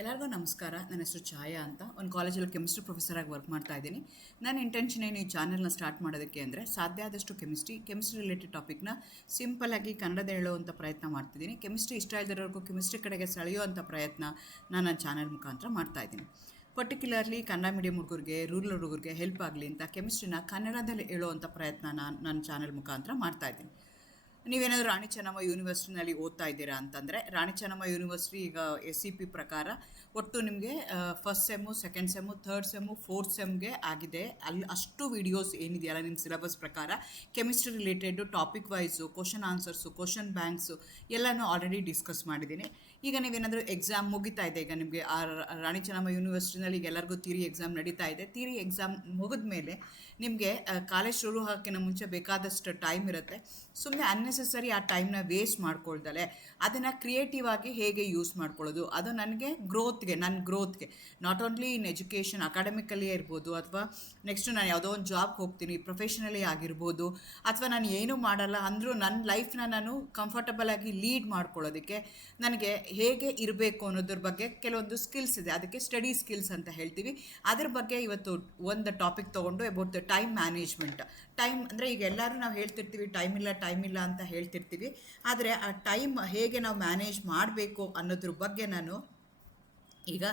ಎಲ್ಲರಿಗೂ ನಮಸ್ಕಾರ. ನನ್ನ ಹೆಸರು ಛಾಯಾ ಅಂತ. ಒಂದು ಕಾಲೇಜಲ್ಲಿ ಕೆಮಿಸ್ಟ್ರಿ ಪ್ರೊಫೆಸರಾಗಿ ವರ್ಕ್ ಮಾಡ್ತಾ ಇದ್ದೀನಿ. ನನ್ನ ಇಂಟೆನ್ಷನ್ ಏನು ಈ ಚಾನಲ್ನ ಸ್ಟಾರ್ಟ್ ಮಾಡೋದಕ್ಕೆ ಅಂದರೆ ಸಾಧ್ಯ ಆದಷ್ಟು ಕೆಮಿಸ್ಟ್ರಿ ರಿಲೇಟೆಡ್ ಟಾಪಿಕ್ನ ಸಿಂಪಲ್ಲಾಗಿ ಕನ್ನಡದ ಹೇಳುವಂಥ ಪ್ರಯತ್ನ ಮಾಡ್ತಿದ್ದೀನಿ. ಕೆಮಿಸ್ಟ್ರಿ ಇಷ್ಟ ಇದ್ದವರೆಗೂ ಕೆಮಿಸ್ಟ್ರಿ ಕಡೆಗೆ ಸೆಳೆಯುವಂಥ ಪ್ರಯತ್ನ ನಾನು ನನ್ನ ಚಾನಲ್ ಮುಖಾಂತರ ಮಾಡ್ತಾ ಇದ್ದೀನಿ. ಪರ್ಟಿಕ್ಯುಲರ್ಲಿ ಕನ್ನಡ ಮೀಡಿಯಂ ಹುಡುಗರಿಗೆ, ರೂರಲ್ ಹುಡುಗರಿಗೆ ಹೆಲ್ಪ್ ಆಗಲಿ ಅಂತ ಕೆಮಿಸ್ಟ್ರಿನ ಕನ್ನಡದಲ್ಲಿ ಹೇಳುವಂಥ ಪ್ರಯತ್ನ ನಾನು ನನ್ನ ಚಾನಲ್ ಮುಖಾಂತರ ಮಾಡ್ತಾ ಇದ್ದೀನಿ. ನೀವೇನಾದರೂ ರಾಣಿ ಚೆನ್ನಮ್ಮ ಯೂನಿವರ್ಸಿಟಿನಲ್ಲಿ ಓದ್ತಾ ಇದ್ದೀರಾ ಅಂತಂದರೆ, ರಾಣಿ ಚೆನ್ನಮ್ಮ ಯೂನಿವರ್ಸಿಟಿ ಈಗ SCP ಪ್ರಕಾರ ಒಟ್ಟು ನಿಮಗೆ first sem, second sem, third sem, fourth ಸೆಮ್ಗೆ ಆಗಿದೆ. ಅಲ್ಲಿ ಅಷ್ಟು ವೀಡಿಯೋಸ್ ಏನಿದೆಯಲ್ಲ ನಿಮ್ಮ ಸಿಲೆಬಸ್ ಪ್ರಕಾರ chemistry related topic wise, question answers, question banks ಎಲ್ಲನೂ ಆಲ್ರೆಡಿ ಡಿಸ್ಕಸ್ ಮಾಡಿದ್ದೀನಿ. ಈಗ ನೀವೇನಾದರೂ ಎಕ್ಸಾಮ್ ಮುಗಿತಾ ಇದೆ, ಈಗ ನಿಮಗೆ ಆ ರಾಣಿ ಚೆನ್ನಮ್ಮ ಯೂನಿವರ್ಸಿಟಿನಲ್ಲಿ ಈಗ ಎಲ್ಲರಿಗೂ ಥಿಯರಿ ಎಕ್ಸಾಮ್ ನಡೀತಾ ಇದೆ. ಥಿಯರಿ ಎಕ್ಸಾಮ್ ಮುಗಿದ ಮೇಲೆ ನಿಮಗೆ ಕಾಲೇಜ್ ಶುರು ಹಾಕಿನ ಮುಂಚೆ ಬೇಕಾದಷ್ಟು ಟೈಮ್ ಇರುತ್ತೆ. ಸುಮ್ಮನೆ ಅನ್ನೆಸೆಸರಿ ಆ ಟೈಮ್ನ ವೇಸ್ಟ್ ಮಾಡ್ಕೊಳ್ದಲೆ ಅದನ್ನು ಕ್ರಿಯೇಟಿವ್ ಆಗಿ ಹೇಗೆ ಯೂಸ್ ಮಾಡ್ಕೊಳ್ಳೋದು, ಅದು ನನಗೆ ನನ್ನ ಗ್ರೋತ್ಗೆ ನಾಟ್ ಓನ್ಲಿ ಇನ್ ಎಜುಕೇಷನ್ ಅಕಾಡೆಮಿಕಲಿಯೇ ಇರ್ಬೋದು, ಅಥವಾ ನೆಕ್ಸ್ಟ್ ನಾನು ಯಾವುದೋ ಒಂದು ಜಾಬ್ಗೆ ಹೋಗ್ತೀನಿ ಪ್ರೊಫೆಷನಲಿ ಆಗಿರ್ಬೋದು, ಅಥವಾ ನಾನು ಏನೂ ಮಾಡಲ್ಲ ಅಂದರೂ ನನ್ನ ಲೈಫ್ನ ನಾನು ಕಂಫರ್ಟಬಲ್ ಆಗಿ ಲೀಡ್ ಮಾಡ್ಕೊಳ್ಳೋದಕ್ಕೆ ನನಗೆ ಹೇಗೆ ಇರಬೇಕು ಅನ್ನೋದ್ರ ಬಗ್ಗೆ ಕೆಲವೊಂದು ಸ್ಕಿಲ್ಸ್ ಇದೆ. ಅದಕ್ಕೆ ಸ್ಟಡಿ ಸ್ಕಿಲ್ಸ್ ಅಂತ ಹೇಳ್ತೀವಿ. ಅದ್ರ ಬಗ್ಗೆ ಇವತ್ತು ಒಂದು ಟಾಪಿಕ್ ತೊಗೊಂಡು about the time management. Time ಅಂದರೆ ಈಗ ಎಲ್ಲರೂ ನಾವು ಹೇಳ್ತಿರ್ತೀವಿ ಟೈಮ್ ಇಲ್ಲ ಅಂತ ಹೇಳ್ತಿರ್ತೀವಿ. ಆದರೆ ಆ ಟೈಮ್ ಹೇಗೆ ನಾವು ಮ್ಯಾನೇಜ್ ಮಾಡಬೇಕು ಅನ್ನೋದ್ರ ಬಗ್ಗೆ ನಾನು ಈಗ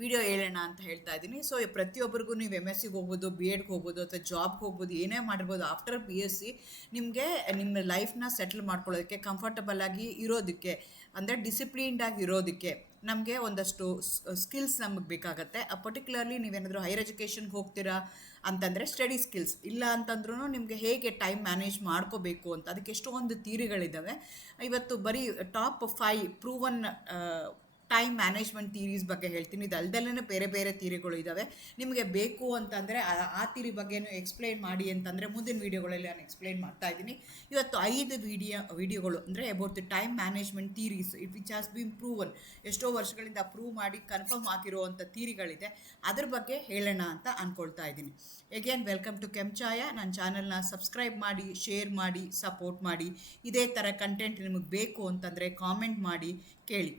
ವಿಡಿಯೋ ಹೇಳೋಣ ಅಂತ ಹೇಳ್ತಾ ಇದ್ದೀನಿ. ಸೊ ಪ್ರತಿಯೊಬ್ಬರಿಗೂ ನೀವು MSc ಹೋಗ್ಬೋದು, BEdಗೆ ಹೋಗ್ಬೋದು, ಅಥವಾ ಜಾಬ್ಗೆ ಹೋಗ್ಬೋದು, ಏನೇ ಮಾಡಿರ್ಬೋದು. ಆಫ್ಟರ್ BSc ನಿಮಗೆ ನಿಮ್ಮ ಲೈಫ್ನ ಸೆಟ್ಲ್ ಮಾಡ್ಕೊಳ್ಳೋದಕ್ಕೆ, ಕಂಫರ್ಟಬಲ್ ಆಗಿ ಇರೋದಕ್ಕೆ, ಅಂದರೆ ಡಿಸಿಪ್ಲಿನ್ಡಾಗಿ ಇರೋದಕ್ಕೆ ನಮಗೆ ಒಂದಷ್ಟು ಸ್ಕಿಲ್ಸ್ ನಮಗೆ ಬೇಕಾಗತ್ತೆ. ಪರ್ಟಿಕ್ಯುಲರ್ಲಿ ನೀವೇನಾದರೂ ಹೈಯರ್ ಎಜುಕೇಷನ್ಗೆ ಹೋಗ್ತೀರಾ ಅಂತಂದರೆ ಸ್ಟಡಿ ಸ್ಕಿಲ್ಸ್ ಇಲ್ಲ ಅಂತಂದ್ರೂ ನಿಮಗೆ ಹೇಗೆ ಟೈಮ್ ಮ್ಯಾನೇಜ್ ಮಾಡ್ಕೋಬೇಕು ಅಂತ ಅದಕ್ಕೆ ಎಷ್ಟೊಂದು ಥಿಯರಿಗಳಿದ್ದಾವೆ. ಇವತ್ತು ಬರೀ top 5 proven time management theories ಬಗ್ಗೆ ಹೇಳ್ತೀನಿ. ಇದಲ್ದಲ್ಲೇ ಬೇರೆ ಬೇರೆ ಥಿಯರಿಗಳು ಇದ್ದಾವೆ. ನಿಮಗೆ ಬೇಕು ಅಂತಂದರೆ ಆ ಥಿಯರಿ ಬಗ್ಗೆನೂ ಎಕ್ಸ್ಪ್ಲೈನ್ ಮಾಡಿ ಅಂತಂದರೆ ಮುಂದಿನ ವೀಡಿಯೋಗಳಲ್ಲಿ ನಾನು ಎಕ್ಸ್ಪ್ಲೈನ್ ಮಾಡ್ತಾ ಇದ್ದೀನಿ. ಇವತ್ತು 5 ವಿಡಿಯೋಗಳು ಅಂದರೆ about the time management theories which has been proven, ಎಷ್ಟೋ ವರ್ಷಗಳಿಂದ ಪ್ರೂವ್ ಮಾಡಿ ಕನ್ಫರ್ಮ್ ಆಗಿರುವಂಥ ಥಿಯರಿಗಳಿದೆ. ಅದ್ರ ಬಗ್ಗೆ ಹೇಳೋಣ ಅಂತ ಅಂದ್ಕೊಳ್ತಾ ಇದ್ದೀನಿ. ಎಗೇನ್ ವೆಲ್ಕಮ್ ಟು ಕೆಂಚಾಯ. ನನ್ನ ಚಾನಲ್ನ ಸಬ್ಸ್ಕ್ರೈಬ್ ಮಾಡಿ, ಶೇರ್ ಮಾಡಿ, ಸಪೋರ್ಟ್ ಮಾಡಿ. ಇದೇ ಥರ ಕಂಟೆಂಟ್ ನಿಮಗೆ ಬೇಕು ಅಂತಂದರೆ ಕಾಮೆಂಟ್ ಮಾಡಿ ಕೇಳಿ.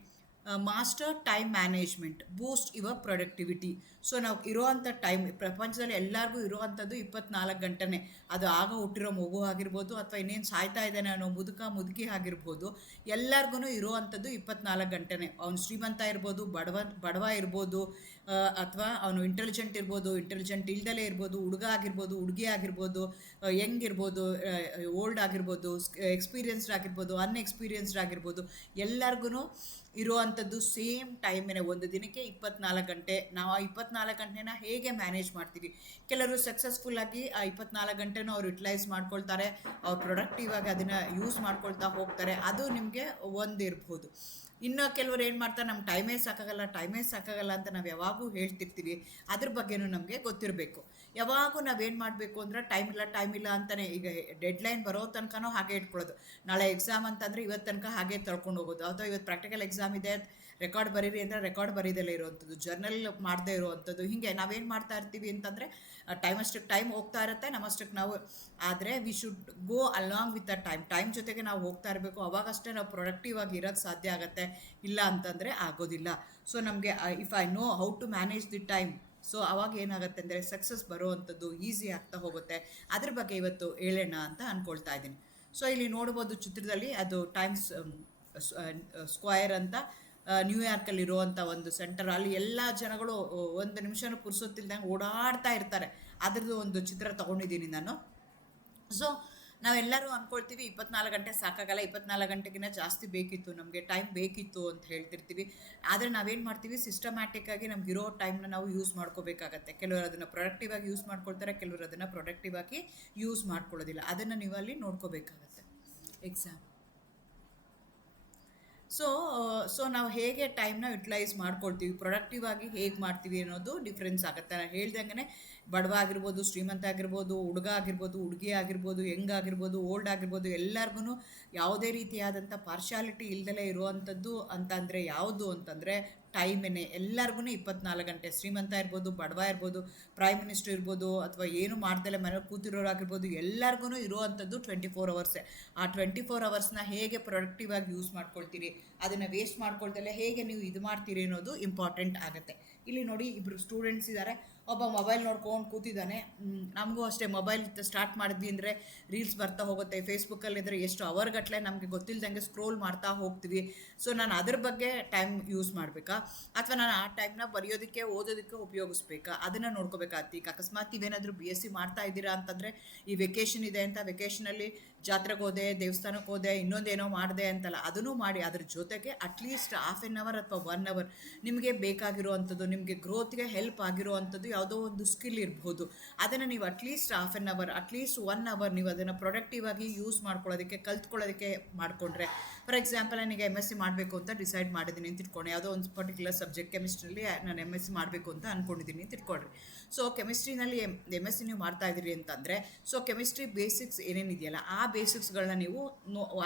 Master time management, Boost your productivity. So ನಾವು ಇರೋವಂಥ ಟೈಮ್ ಪ್ರಪಂಚದಲ್ಲಿ ಎಲ್ಲರಿಗೂ ಇರೋವಂಥದ್ದು 24 ಗಂಟೆನೇ. ಅದು ಆಗ ಹುಟ್ಟಿರೋ ಮಗು ಆಗಿರ್ಬೋದು, ಅಥವಾ ಇನ್ನೇನು ಸಾಯ್ತಾ ಇದ್ದಾನೆ ಅನ್ನೋ ಮುದುಕಿ ಆಗಿರ್ಬೋದು, ಎಲ್ಲರಿಗೂ ಇರೋವಂಥದ್ದು 24 ಗಂಟೆನೇ. ಅವನು ಶ್ರೀಮಂತ ಇರ್ಬೋದು, ಬಡವ ಇರ್ಬೋದು, ಅಥವಾ ಅವನು ಇಂಟೆಲಿಜೆಂಟ್ ಇರ್ಬೋದು, ಇಂಟೆಲಿಜೆಂಟ್ ಇಲ್ದಲೇ ಇರ್ಬೋದು, ಹುಡುಗ ಆಗಿರ್ಬೋದು, ಹುಡುಗಿ ಆಗಿರ್ಬೋದು, ಯಂಗ್ ಇರ್ಬೋದು, ಓಲ್ಡ್ ಆಗಿರ್ಬೋದು, ಎಕ್ಸ್ಪೀರಿಯನ್ಸ್ಡ್ ಆಗಿರ್ಬೋದು, ಅನ್ಎಕ್ಸ್ಪೀರಿಯನ್ಸ್ಡ್ ಆಗಿರ್ಬೋದು, ಎಲ್ಲರಿಗೂ ಇರುವಂಥದ್ದು ಸೇಮ್ ಟೈಮಿನ ಒಂದು ದಿನಕ್ಕೆ 24 ಗಂಟೆ. ನಾವು ಆ 24 ಗಂಟೆನ ಹೇಗೆ ಮ್ಯಾನೇಜ್ ಮಾಡ್ತೀವಿ? ಕೆಲವರು ಸಕ್ಸಸ್ಫುಲ್ಲಾಗಿ ಆ 24 ಗಂಟೆನೂ ಅವ್ರು ಯುಟಿಲೈಸ್ ಮಾಡ್ಕೊಳ್ತಾರೆ, ಅವ್ರು ಪ್ರೊಡಕ್ಟಿವ್ ಆಗಿ ಅದನ್ನು ಯೂಸ್ ಮಾಡ್ಕೊಳ್ತಾ ಹೋಗ್ತಾರೆ. ಅದು ನಿಮಗೆ ಒಂದಿರ್ಬೋದು. ಇನ್ನು ಕೆಲವರು ಏನು ಮಾಡ್ತಾರೆ, ನಮ್ಮ ಟೈಮೇ ಸಾಕಾಗಲ್ಲ ಅಂತ ನಾವು ಯಾವಾಗೂ ಹೇಳ್ತಿರ್ತೀವಿ. ಅದ್ರ ಬಗ್ಗೆನೂ ನಮಗೆ ಗೊತ್ತಿರಬೇಕು. ಯಾವಾಗೂ ನಾವೇನು ಮಾಡಬೇಕು ಅಂದರೆ ಟೈಮ್ ಇಲ್ಲ ಅಂತಲೇ ಈಗ ಡೆಡ್ಲೈನ್ ಬರೋ ತನಕನೂ ಹಾಗೆ ಇಟ್ಕೊಳ್ಳೋದು. ನಾಳೆ ಎಕ್ಸಾಮ್ ಅಂತಂದರೆ ಇವತ್ತು ತನಕ ಹಾಗೆ ತಳ್ಕೊಂಡು ಹೋಗೋದು, ಅಥವಾ ಇವತ್ತು ಪ್ರಾಕ್ಟಿಕಲ್ ಎಕ್ಸಾಮ್ ಇದೆ ರೆಕಾರ್ಡ್ ಬರೀರಿ ಅಂದರೆ ರೆಕಾರ್ಡ್ ಬರೀದಲ್ಲೇ ಇರುವಂಥದ್ದು, ಜರ್ನಲ್ ಮಾಡದೇ ಇರುವಂಥದ್ದು. ಹೀಗೆ ನಾವೇನು ಮಾಡ್ತಾ ಇರ್ತೀವಿ ಅಂತಂದರೆ ಅಷ್ಟಕ್ಕೆ ಟೈಮ್ ಹೋಗ್ತಾ ಇರುತ್ತೆ, ನಮ್ಮಷ್ಟಕ್ಕೆ ನಾವು. ಆದರೆ we should go along with the time ಜೊತೆಗೆ ನಾವು ಹೋಗ್ತಾ ಇರಬೇಕು. ಅವಾಗಷ್ಟೇ ನಾವು ಪ್ರೊಡಕ್ಟಿವ್ ಆಗಿ ಇರೋಕ್ಕೆ ಸಾಧ್ಯ ಆಗುತ್ತೆ. ಇಲ್ಲ ಅಂತಂದರೆ ಆಗೋದಿಲ್ಲ. ಸೊ ನಮಗೆ if I know how to manage the time, so ಅವಾಗ ಏನಾಗುತ್ತೆ ಅಂದರೆ ಸಕ್ಸಸ್ ಬರೋವಂಥದ್ದು ಈಸಿ ಆಗ್ತಾ ಹೋಗುತ್ತೆ. ಅದ್ರ ಬಗ್ಗೆ ಇವತ್ತು ಹೇಳೋಣ ಅಂತ ಅಂದ್ಕೊಳ್ತಾ ಇದ್ದೀನಿ. ಸೊ ಇಲ್ಲಿ ನೋಡ್ಬೋದು ಚಿತ್ರದಲ್ಲಿ, ಅದು ಟೈಮ್ಸ್ ಸ್ಕ್ವಯರ್ ಅಂತ ನ್ಯೂಯಾರ್ಕಲ್ಲಿ ಇರುವಂಥ ಒಂದು ಸೆಂಟರ್. ಅಲ್ಲಿ ಎಲ್ಲ ಜನಗಳು ಒಂದು ನಿಮಿಷನೂ ಪುರ್ಸೊತ್ತಿಲ್ದಂಗೆ ಓಡಾಡ್ತಾ ಇರ್ತಾರೆ. ಅದ್ರದ್ದು ಒಂದು ಚಿತ್ರ ತೊಗೊಂಡಿದ್ದೀನಿ ನಾನು. ಸೊ ನಾವೆಲ್ಲರೂ ಅಂದ್ಕೊಳ್ತೀವಿ 24 ಗಂಟೆ ಸಾಕಾಗಲ್ಲ, 24 ಗಂಟೆಗಿಂತ ಜಾಸ್ತಿ ಬೇಕಿತ್ತು, ನಮಗೆ ಟೈಮ್ ಬೇಕಿತ್ತು ಅಂತ ಹೇಳ್ತಿರ್ತೀವಿ. ಆದರೆ ನಾವೇನು ಮಾಡ್ತೀವಿ, ಸಿಸ್ಟಮ್ಯಾಟಿಕ್ಕಾಗಿ ನಮಗಿರೋ ಟೈಮ್ನ ನಾವು ಯೂಸ್ ಮಾಡ್ಕೋಬೇಕಾಗತ್ತೆ. ಕೆಲವರು ಅದನ್ನು ಪ್ರೊಡಕ್ಟಿವ್ ಆಗಿ ಯೂಸ್ ಮಾಡ್ಕೊಳ್ತಾರೆ, ಕೆಲವರು ಅದನ್ನು ಪ್ರೊಡಕ್ಟಿವ್ ಆಗಿ ಯೂಸ್ ಮಾಡ್ಕೊಳ್ಳೋದಿಲ್ಲ. ಅದನ್ನು ನೀವು ಅಲ್ಲಿ ನೋಡ್ಕೋಬೇಕಾಗತ್ತೆ. ಎಕ್ಸಾಮ್ ಸೊ ನಾವು ಹೇಗೆ ಟೈಮ್ನ ಯುಟಿಲೈಸ್ ಮಾಡ್ಕೊಳ್ತೀವಿ, ಪ್ರೊಡಕ್ಟಿವ್ ಆಗಿ ಹೇಗೆ ಮಾಡ್ತೀವಿ ಅನ್ನೋದು ಡಿಫ್ರೆನ್ಸ್ ಆಗುತ್ತೆ. ನಾನು ಹೇಳ್ದಂಗೆ ಬಡವ ಆಗಿರ್ಬೋದು, ಶ್ರೀಮಂತ ಆಗಿರ್ಬೋದು, ಹುಡುಗ ಆಗಿರ್ಬೋದು, ಹುಡುಗಿ ಆಗಿರ್ಬೋದು, ಯಂಗ್ ಆಗಿರ್ಬೋದು, ಓಲ್ಡ್ ಆಗಿರ್ಬೋದು, ಎಲ್ಲರಿಗೂ ಯಾವುದೇ ರೀತಿಯಾದಂಥ ಪಾರ್ಶಾಲಿಟಿ ಇಲ್ದಲೇ ಇರುವಂಥದ್ದು ಅಂತಂದರೆ ಯಾವುದು ಅಂತಂದರೆ ಟೈಮೇನೆ. ಎಲ್ಲರಿಗೂ 24 ಗಂಟೆ, ಶ್ರೀಮಂತ ಇರ್ಬೋದು, ಬಡವ ಇರ್ಬೋದು, ಪ್ರೈಮ್ ಮಿನಿಸ್ಟರ್ ಇರ್ಬೋದು, ಅಥವಾ ಏನು ಮಾಡ್ದಲೇ ಮನೇಲಿ ಕೂತಿರೋರಾಗಿರ್ಬೋದು, ಎಲ್ಲರಿಗೂ ಇರುವಂಥದ್ದು 24 ಅವರ್ಸೇ. ಆ 24 ಅವರ್ಸ್ನ ಹೇಗೆ ಪ್ರೊಡಕ್ಟಿವ್ ಆಗಿ ಯೂಸ್ ಮಾಡ್ಕೊಳ್ತೀರಿ, ಅದನ್ನು ವೇಸ್ಟ್ ಮಾಡ್ಕೊಳ್ದಲ್ಲೇ ಹೇಗೆ ನೀವು ಇದು ಮಾಡ್ತೀರಿ ಅನ್ನೋದು ಇಂಪಾರ್ಟೆಂಟ್ ಆಗುತ್ತೆ. ಇಲ್ಲಿ ನೋಡಿ, ಇಬ್ಬರು ಸ್ಟೂಡೆಂಟ್ಸ್ ಇದ್ದಾರೆ. ಒಬ್ಬ ಮೊಬೈಲ್ ನೋಡ್ಕೊಂಡು ಕೂತಿದ್ದಾನೆ. ನಮಗೂ ಅಷ್ಟೇ ಮೊಬೈಲ್ ಸ್ಟಾರ್ಟ್ ಮಾಡಿದ್ವಿ ಅಂದರೆ ರೀಲ್ಸ್ ಬರ್ತಾ ಹೋಗುತ್ತೆ. ಫೇಸ್ಬುಕ್ಕಲ್ಲಿದ್ದರೆ ಎಷ್ಟು ಅವರ್ಗಟ್ಟಲೆ ನಮಗೆ ಗೊತ್ತಿಲ್ಲದಂಗೆ ಸ್ಕ್ರೋಲ್ ಮಾಡ್ತಾ ಹೋಗ್ತೀವಿ. ಸೊ ನಾನು ಅದ್ರ ಬಗ್ಗೆ ಟೈಮ್ ಯೂಸ್ ಮಾಡಬೇಕಾ, ಅಥವಾ ನಾನು ಆ ಟೈಮ್ನ ಬರೆಯೋದಕ್ಕೆ ಓದೋದಕ್ಕೆ ಉಪಯೋಗಿಸ್ಬೇಕಾ, ಅದನ್ನು ನೋಡ್ಕೋಬೇಕಾಗ್ತಿ. ಈಗ ಅಕಸ್ಮಾತ್ ನೀವೇನಾದರೂ BSc ಮಾಡ್ತಾ ಇದ್ದೀರಾ ಅಂತಂದರೆ, ಈ ವೆಕೇಷನ್ ಇದೆ ಅಂತ ವೆಕೇಷನಲ್ಲಿ ಜಾತ್ರೆಗೆ ಹೋದೆ, ದೇವಸ್ಥಾನಕ್ಕೆ ಹೋದೆ, ಇನ್ನೊಂದೇನೋ ಮಾಡಿದೆ ಅಂತಲ್ಲ, ಅದನ್ನು ಮಾಡಿ. ಅದ್ರ ಜೊತೆಗೆ ಅಟ್ಲೀಸ್ಟ್ ½ an hour ಅಥವಾ 1 hour ನಿಮಗೆ ಬೇಕಾಗಿರುವಂಥದ್ದು, ನಿಮಗೆ ಗ್ರೋತ್ಗೆ ಹೆಲ್ಪ್ ಆಗಿರುವಂಥದ್ದು ಯಾವುದೋ ಒಂದು ಸ್ಕಿಲ್ ಇರ್ಬೋದು, ಅದನ್ನು ನೀವು at least ½ an hour, at least 1 hour ನೀವು ಅದನ್ನು ಪ್ರೊಡಕ್ಟಿವ್ ಆಗಿ ಯೂಸ್ ಮಾಡ್ಕೊಳ್ಳೋದಕ್ಕೆ, ಕಲ್ತ್ಕೊಳ್ಳೋದಕ್ಕೆ ಮಾಡಿಕೊಂಡ್ರೆ. ಫಾರ್ ಎಕ್ಸಾಂಪಲ್, ನನಗೆ MSc ಮಾಡಬೇಕು ಅಂತ ಡಿಸೈಡ್ ಮಾಡಿದ್ದೀನಿ ಅಂತ ಇಟ್ಕೊಂಡು, ಯಾವುದೋ ಒಂದು ಪರ್ಟಿಕ್ಯುಲರ್ ಸಬ್ಜೆಕ್ಟ್ ಕೆಮಿಸ್ಟ್ರಿಯಲ್ಲಿ ನಾನು MSc ಮಾಡಬೇಕು ಅಂತ ಅಂದ್ಕೊಂಡಿದ್ದೀನಿ ಅಂತ ಇಟ್ಕೊಳ್ರಿ. ಸೊ ಕೆಮಿಸ್ಟ್ರಿನಲ್ಲಿ MSc ನೀವು ಮಾಡ್ತಾ ಇದ್ದೀರಿ ಅಂತಂದರೆ, ಸೊ ಕೆಮಿಸ್ಟ್ರಿ ಬೇಸಿಕ್ಸ್ ಏನೇನಿದೆಯಲ್ಲ ಆ ಬೇಸಿಕ್ಸ್ಗಳನ್ನ ನೀವು